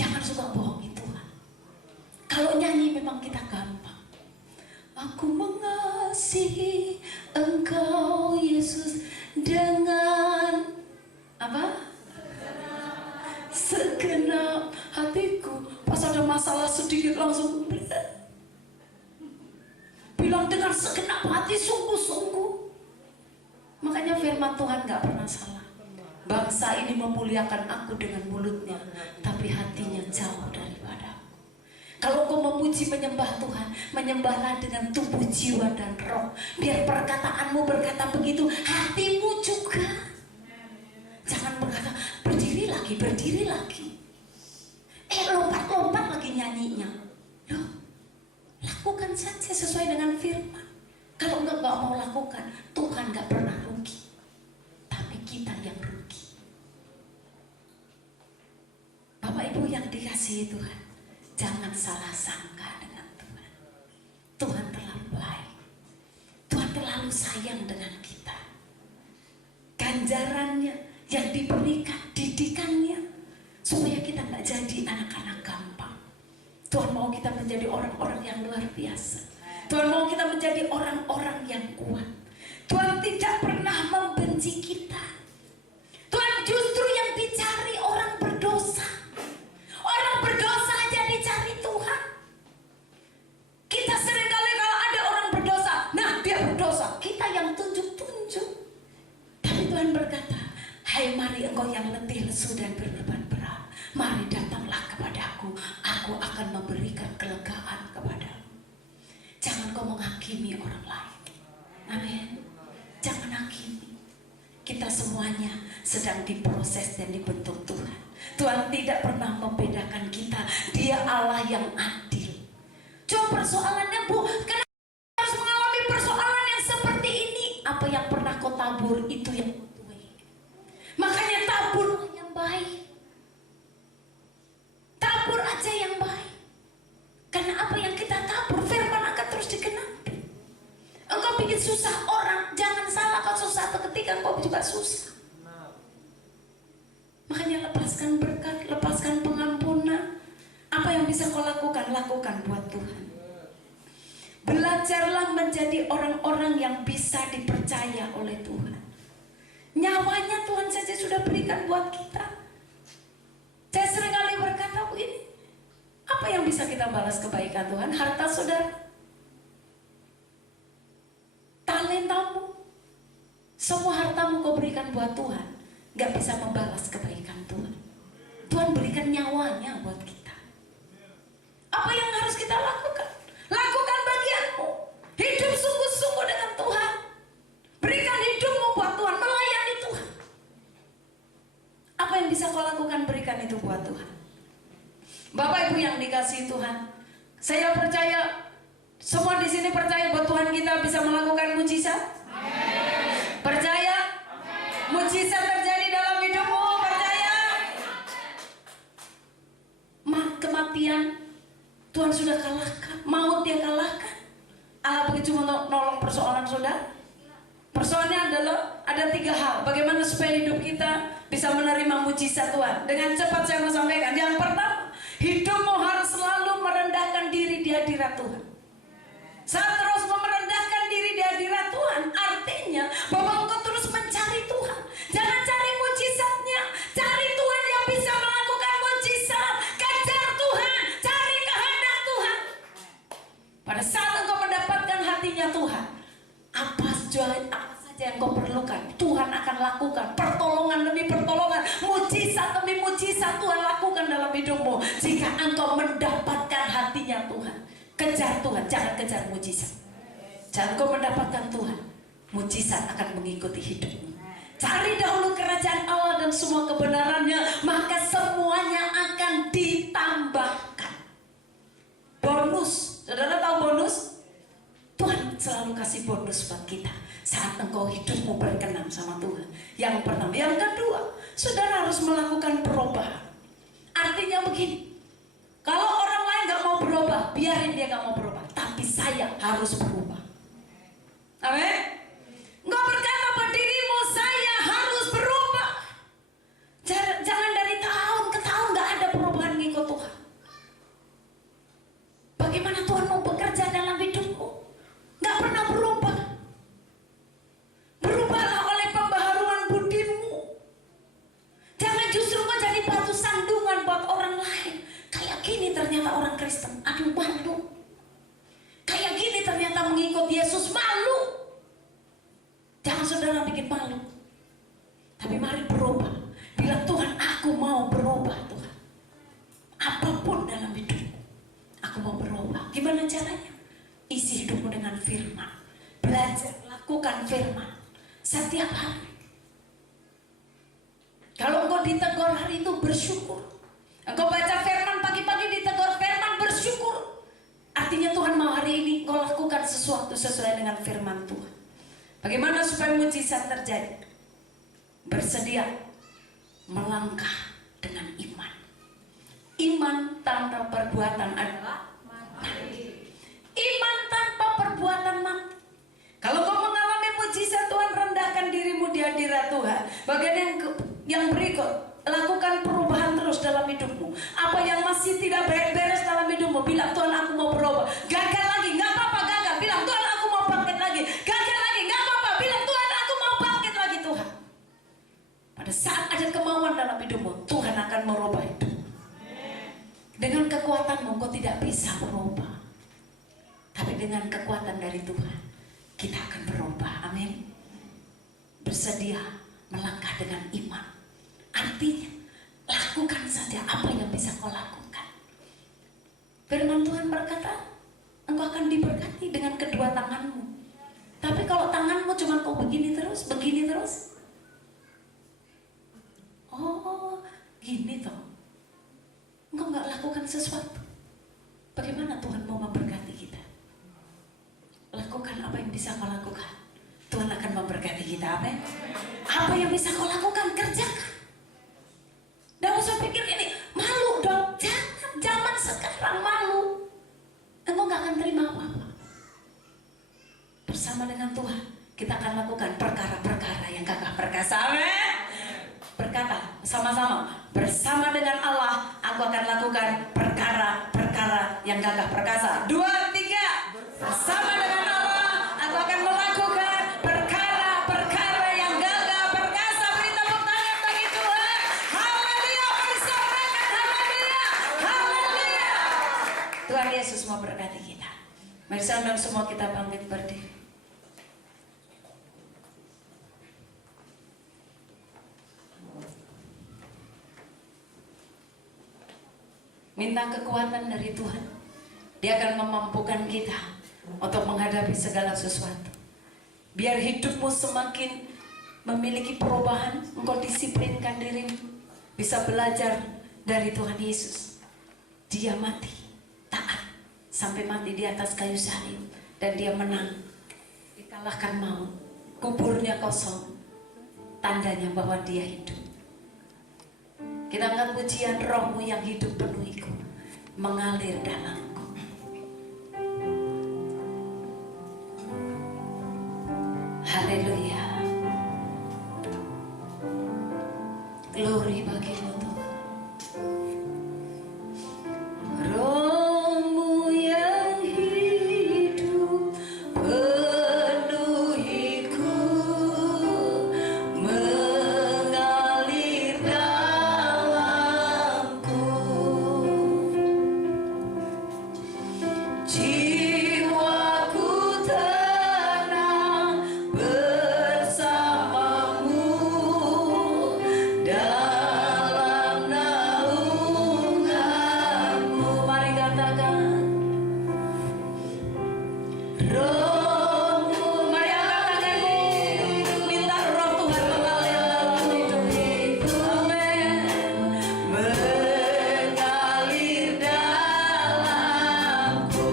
Jangan suka bohongin Tuhan. Kalau nyanyi memang kita gampang. Aku mengasihi Engkau Yesus dengan apa? Segenap hatiku. Pas ada masalah sedikit langsung bilang dengan segenap hati, sungguh-sungguh. Makanya firman Tuhan gak pernah salah. Bangsa ini memuliakan aku dengan mulutnya, tapi hatinya jauh daripada aku. Kalau kau memuji menyembah Tuhan, menyembahlah dengan tubuh, jiwa, dan roh. Biar perkataanmu berkata begitu, hatimu juga. Jangan berkata, berdiri lagi, berdiri lagi. Lompat-lompat lagi nyanyinya. Loh, lakukan saja sesuai dengan firman. Kalau enggak mau lakukan, Tuhan gak pernah rugi. Tapi kita yang rugi. Bapak Ibu yang dikasihi Tuhan, jangan salah sangka dengan Tuhan. Tuhan terlalu baik. Tuhan terlalu sayang dengan kita. Ganjarannya yang diberikan, didikannya, supaya kita gak jadi anak-anak gampang. Tuhan mau kita menjadi orang-orang yang luar biasa. Tuhan mau kita menjadi menjadi orang-orang yang kuat. Tuhan tidak pernah membenci kita. Tuhan justru yang dicari orang berdosa. Orang berdosa aja dicari Tuhan. Kita seringkali kalau ada orang berdosa, nah dia berdosa, kita yang tunjuk-tunjuk. Tapi Tuhan berkata, hai mari engkau yang letih, lesu dan berbeban berat, mari datanglah kepadaku, aku akan memberikan kelegaan kepadamu. Jangan kau menghakimi orang lain. Amin. Jangan hakimi. Kita semuanya sedang diproses dan dibentuk Tuhan. Tuhan tidak pernah membedakan kita. Dia Allah yang adil. Cuma persoalannya, Bu, kenapa harus mengalami persoalan yang seperti ini? Apa yang pernah kau tabur itu yang kau tuai. Makanya tabur yang baik. Tabur aja yang baik. Karena apa yang kita tabur, firman akan terus digenapi. Engkau bikin susah orang, jangan salah kau susah ketika engkau juga susah. Makanya lepaskan berkat, lepaskan pengampunan. Apa yang bisa kau lakukan, lakukan buat Tuhan. Belajarlah menjadi orang-orang yang bisa dipercaya oleh Tuhan. Nyawanya Tuhan saja sudah berikan buat kita. Saya seringkali berkata begini, apa yang bisa kita balas kebaikan Tuhan? Harta saudara, talentamu, semua hartamu kau berikan buat Tuhan, gak bisa membalas kebaikan Tuhan. Tuhan berikan nyawanya buat kita. Apa yang harus kita lakukan? Lakukan bagianmu. Hidup sungguh-sungguh dengan Tuhan. Berikan hidupmu buat Tuhan, melayani Tuhan. Apa yang bisa kau lakukan? Berikan itu buat Tuhan. Bapak Ibu yang dikasihi Tuhan, saya percaya semua di sini percaya bahwa Tuhan kita bisa melakukan mujizat. Percaya? Mujizat terjadi dalam hidupmu, percaya? Kematian Tuhan sudah kalahkan, maut dia kalahkan. Allah begitu menolong persoalan saudara. Persoalannya adalah ada 3 hal. Bagaimana supaya hidup kita bisa menerima mujizat Tuhan. Dengan cepat saya mau sampaikan. Yang pertama, hidupmu harus selalu merendahkan diri di hadirat Tuhan. Saat terus merendahkan diri di hadirat Tuhan, artinya bahwa engkau terus mencari Tuhan. Jangan cari mujizatnya, cari Tuhan yang bisa melakukan mujizat. Kejar Tuhan, cari kehendak Tuhan. Pada saat engkau mendapatkan hatinya Tuhan, apa saja yang kau perlukan, Tuhan akan lakukan. Pertolongan demi pertolongan, mujizat demi mujizat Tuhan lakukan dalam hidupmu. Jika engkau mendapatkan hatinya Tuhan, kejar Tuhan, jangan kejar mujizat. Jangan kau mendapatkan Tuhan, mujizat akan mengikuti hidupmu. Cari dahulu kerajaan Allah dan semua kebenarannya, maka semuanya akan ditambahkan. Bonus, saudara tahu bonus? Tuhan selalu kasih bonus buat kita saat engkau hidupmu berkenan sama Tuhan. Yang pertama. Yang kedua, saudara harus melakukan perubahan. Artinya begini, kalau orang lain gak mau berubah, biarin dia gak mau berubah, tapi saya harus berubah. Amin. Engkau berkata pada dirimu, saya harus berubah. Jangan dari tahun ke tahun gak ada perubahan ngikut Tuhan. Bagaimana Tuhan mau bekerja dalam hidupmu? Gak pernah berubah. Berubahlah oleh pembaharuan budimu. Jangan justru kau jadi batu sandungan buat orang lain. Kayak gini ternyata orang Kristen, aduh malu. Kayak gini ternyata mengikut Yesus, malu. Jangan saudara bikin malu. Tapi mari berubah. Bilang, Tuhan aku mau berubah Tuhan. Apapun dalam hidupmu, aku mau berubah. Gimana caranya? Isi hidupmu dengan firman. Belajar, lakukan firman setiap hari. Kalau engkau ditegur hari itu, bersyukur. Engkau baca firman pagi-pagi, ditegur firman, bersyukur. Artinya Tuhan mau hari ini engkau lakukan sesuatu sesuai dengan firman Tuhan. Bagaimana supaya mujizat terjadi? Bersedia melangkah dengan iman. Iman tanpa perbuatan adalah mati. Iman tanpa perbuatan mati. Kalau kau mengalami mujizat Tuhan, rendahkan dirimu di hadirat Tuhan. Bagian yang berikut, lakukan perubahan terus dalam hidupmu. Apa yang masih tidak beres dalam hidupmu, bilang, Tuhan aku mau berubah. Gagal lagi, gak apa-apa gagal. Bilang, Tuhan aku mau dengan kekuatan dari Tuhan, kita akan berubah. Amin. Bersedia melangkah dengan iman. Artinya, lakukan saja apa yang bisa kau lakukan. Firman Tuhan berkata, engkau akan diberkati dengan kedua tanganmu. Tapi kalau tanganmu cuma kau begini terus, oh gini toh, engkau nggak lakukan sesuatu. Bagaimana Tuhan mau memberkati kita? Lakukan apa yang bisa kau lakukan. Tuhan akan memberkati kita. Amin. Apa yang bisa kau lakukan, kerjakan. Tidak usah pikir ini malu dong. Jangan, zaman sekarang malu. Engkau gak akan terima apa-apa. Bersama dengan Tuhan, kita akan lakukan perkara-perkara yang gagah perkasa. Amin. Berkata sama-sama, bersama dengan Allah, aku akan lakukan perkara-perkara yang gagah perkasa. 2, 3. Bersama dengan Allah, aku akan melakukan perkara-perkara yang gagah perkasa. Beri tepuk tangan bagi Tuhan. Haleluya, bersorakan haleluya, haleluya. Tuhan Yesus mau berkati kita. Mari sama semua kita bangkit berdiri. Minta kekuatan dari Tuhan. Dia akan memampukan kita untuk menghadapi segala sesuatu. Biar hidupmu semakin memiliki perubahan, engkau disiplinkan dirimu. Bisa belajar dari Tuhan Yesus. Dia mati, taat, sampai mati di atas kayu salib. Dan dia menang, dikalahkan maut. Kuburnya kosong, tandanya bahwa dia hidup. Kita angkat pujian, rohmu yang hidup penuhiku, mengalir dalamku. Haleluya. Glory bagimu Tuhan. Rohmu yang hidup penuhiku, mengalir dalamku. Jiwaku tenang bersamamu dalam naunganmu. Mari katakan, rohmu, mari angkat tanganmu, minta roh Tuhan mengalir dalam hidupmu. Amin. Mengalir dalamku,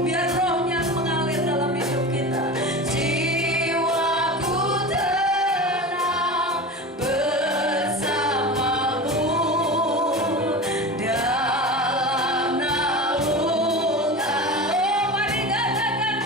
biar rohnya mengalir dalam hidup kita. Jiwaku tenang bersamamu dalam naungan. Oh, mari katakan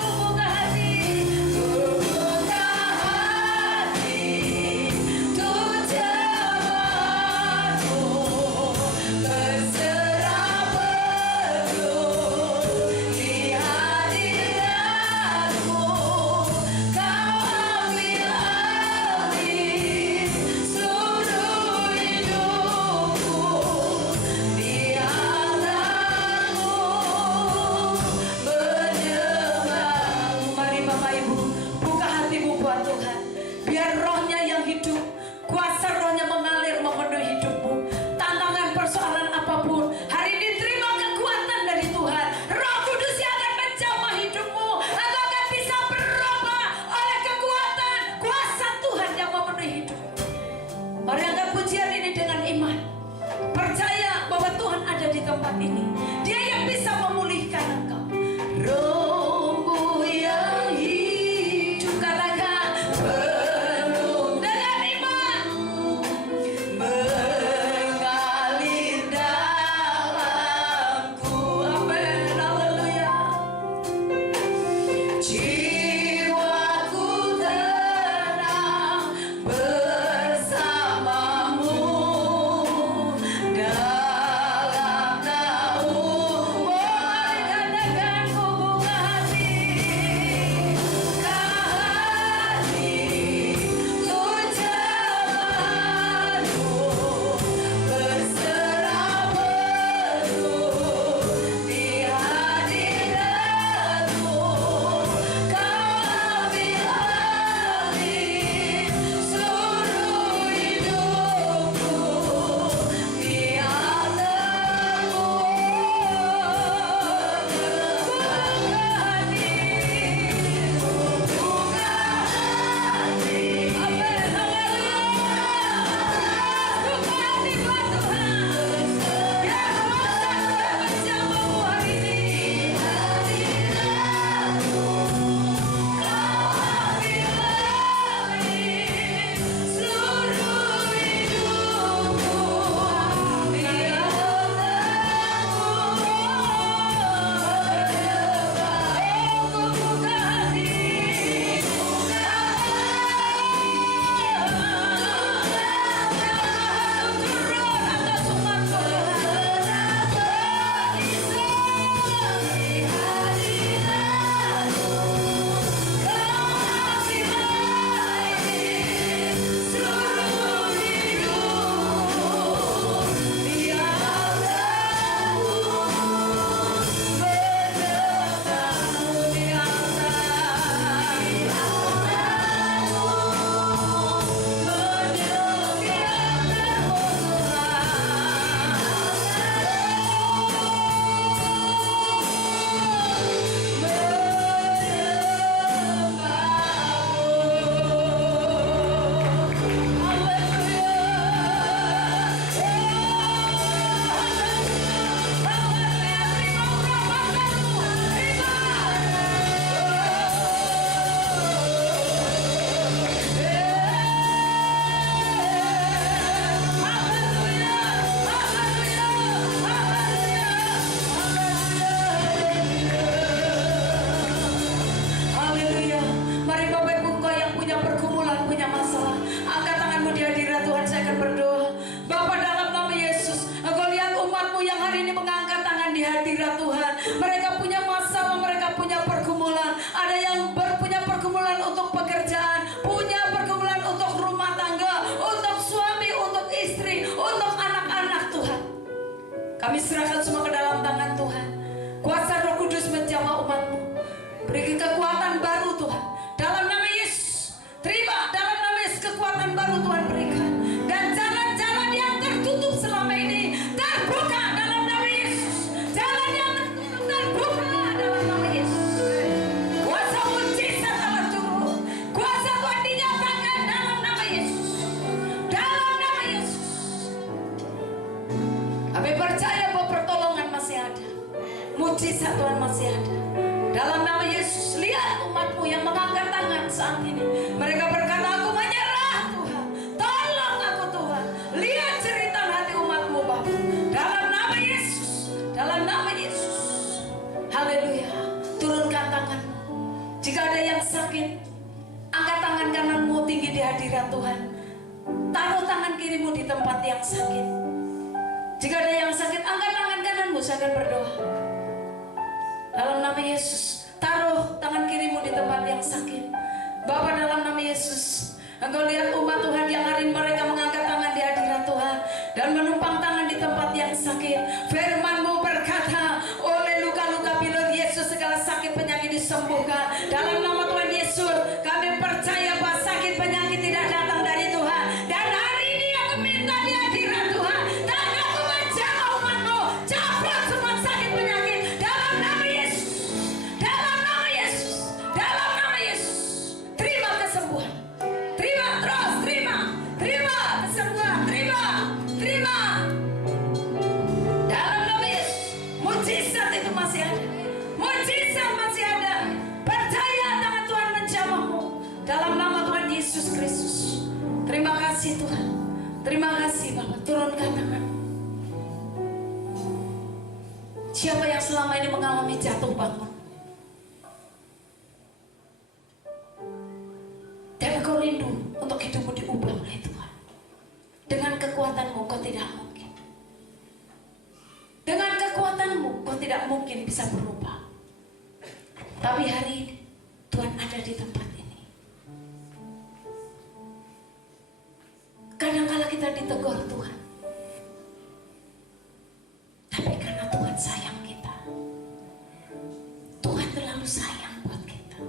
Kami serahkan semua ke dalam tangan Tuhan. Kuasa Roh Kudus menjamah umat-Mu. Beri kekuatan baru Tuhan. Dalam nama Yesus. Terima dalam nama Yesus kekuatan baru Tuhan berikan. Dan jalan-jalan yang tertutup selama ini terbuka dalam nama Yesus. Jalan yang tertutup terbuka dalam nama Yesus. Kuasa mujizat Allah turun. Kuasa Tuhan dinyatakan dalam nama Yesus. Dalam nama Yesus. Kami percaya bahwa pertolongan masih ada. Mujizat Tuhan masih ada. Dalam nama Yesus, lihat umat-Mu yang mengangkat tangan saat ini. Mereka berkata, aku menyerah Tuhan. Tolong aku Tuhan. Lihat cerita hati umat-Mu Bapa. Dalam nama Yesus. Dalam nama Yesus. Haleluya. Turunkan tangan-Mu. Jika ada yang sakit, angkat tangan kanan-Mu tinggi di hadirat Tuhan. Taruh tangan kirimu di tempat yang sakit. Jika ada yang sakit, angkat tangan kanan-Mu. Saya akan berdoa. Dalam nama Yesus, taruh tangan kirimu di tempat yang sakit. Bapa, dalam nama Yesus, Engkau lihat umat Tuhan yang hari ini mereka mengangkat tangan di hadirat Tuhan dan menumpang tangan di tempat yang sakit. Firman-Mu berkata, oleh luka-luka pilot Yesus segala sakit penyakit disembuhkan. Dalam nama Tuhan Yesus, kami percaya bahwa sakit penyakit tidak datang dari Tuhan. Dan hari ini aku minta di hadirat Tuhan, tangan-Mu menjamah umat-Mu, cabut semua sakit penyakit. Dalam nama Yesus, dalam nama Yesus, dalam nama Yesus. Terima kesembuhan. Terima terus, terima kesembuhan, terima. Dalam nama Yesus, mujizat itu masih ada. Mujizat masih ada. Percaya tangan Tuhan menjamahmu. Dalam nama Tuhan Yesus Kristus. Terima kasih Tuhan. Terima kasih Bapak. Turunkan tangan. Siapa yang selama ini mengalami jatuh bangun? Dan kau rindu untuk hidupmu diubah oleh Tuhan. Dengan kekuatanmu kau tidak mungkin. Dengan kekuatanmu kau tidak mungkin bisa berubah. Tapi hari ini Tuhan ada di tempat ini. Kadang-kala kita ditegur Tuhan. Tapi karena Tuhan sayang kita. Tuhan terlalu sayang buat kita.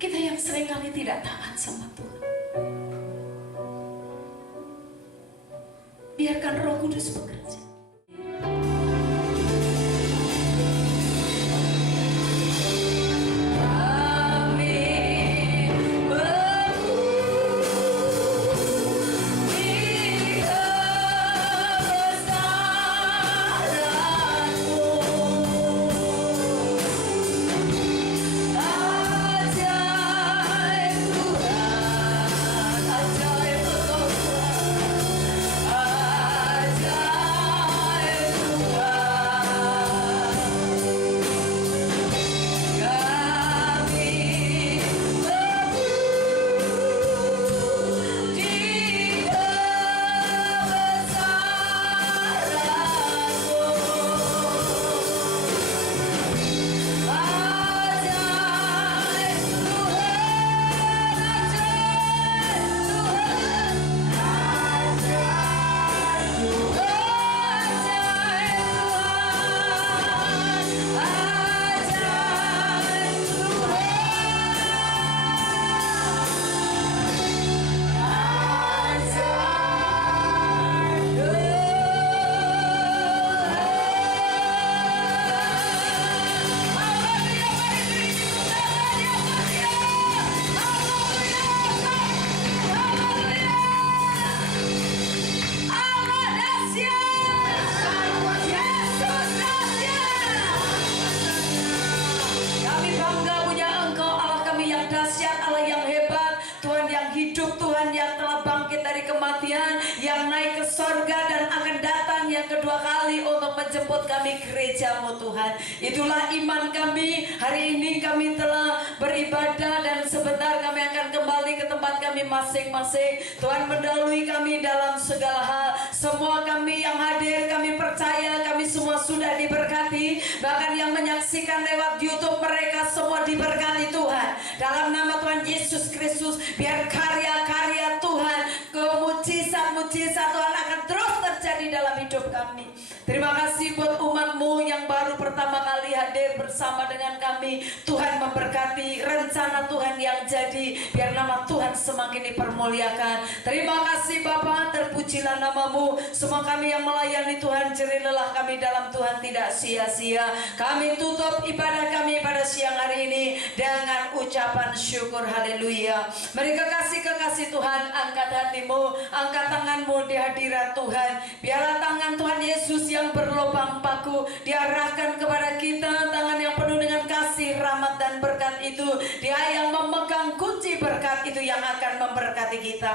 Kita yang seringkali tidak taat sama Tuhan. Biarkan Roh Kudus bekerja. kedua kali untuk menjemput kami gereja-Mu Tuhan. Itulah iman kami. Hari ini kami telah beribadah dan sebentar kami akan kembali ke tempat kami masing-masing. Tuhan mendahului kami dalam segala hal. Semua kami yang hadir, kami percaya kami semua sudah diberkati. Bahkan yang menyaksikan lewat YouTube, mereka semua diberkati Tuhan. Dalam nama Tuhan Yesus Kristus, biar karya-karya Tuhan, kemujizat-mujizat Tuhan akan terus terjadi dalam hidup hadir bersama dengan kami. Tuhan memberkati rencana Tuhan yang jadi, biar nama Tuhan semakin dipermuliakan. Terima kasih Bapa, terpujilah namamu. Semua kami yang melayani Tuhan, jerih lelah kami dalam Tuhan tidak sia-sia. Kami tutup ibadah kami pada siang hari ini dengan ucapan syukur. Haleluya. Mari kekasih Tuhan, angkat hatimu, angkat tanganmu di hadirat Tuhan. Biarlah tangan Tuhan Yesus yang berlubang paku diarahkan kepada kita, tangan yang penuh dengan kasih, rahmat dan berkat itu. Dia yang memegang kunci berkat itu yang akan memberkati kita.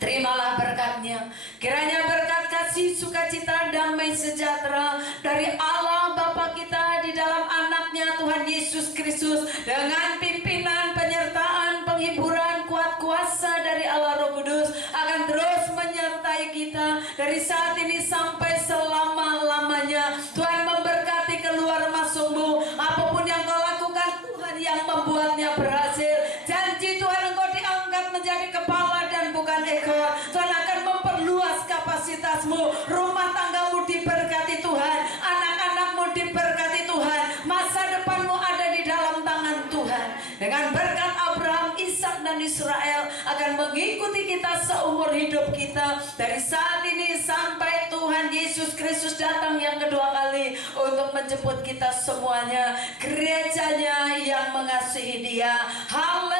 Terimalah berkatnya. Kiranya berkat kasih, sukacita, damai sejahtera dari Allah Bapa kita di dalam anaknya Tuhan Yesus Kristus, dengan pimpinan, penyertaan, penghiburan, kuat kuasa dari Allah Roh Kudus akan terus menyertai kita dari saat ini sampai selama-lamanya. Tuhan memberkati keluar masukmu. Apapun yang kau lakukan, Tuhan yang membuatnya berhasil. Janji Tuhan, engkau diangkat menjadi kepala dan bukan ekor. Tuhan akan memperluas kapasitasmu. Rumah tanggamu diberkati Tuhan, anak-anakmu diberkati Tuhan, masa depanmu ada di dalam tangan Tuhan. Dengan berkat Abraham, Ishak dan Israel akan mengikuti kita seumur hidup kita, dari saat ini sampai Tuhan Yesus Kristus datang yang kedua kali untuk menjemput kita semuanya, gerejanya yang mengasihi Dia. Haleluya.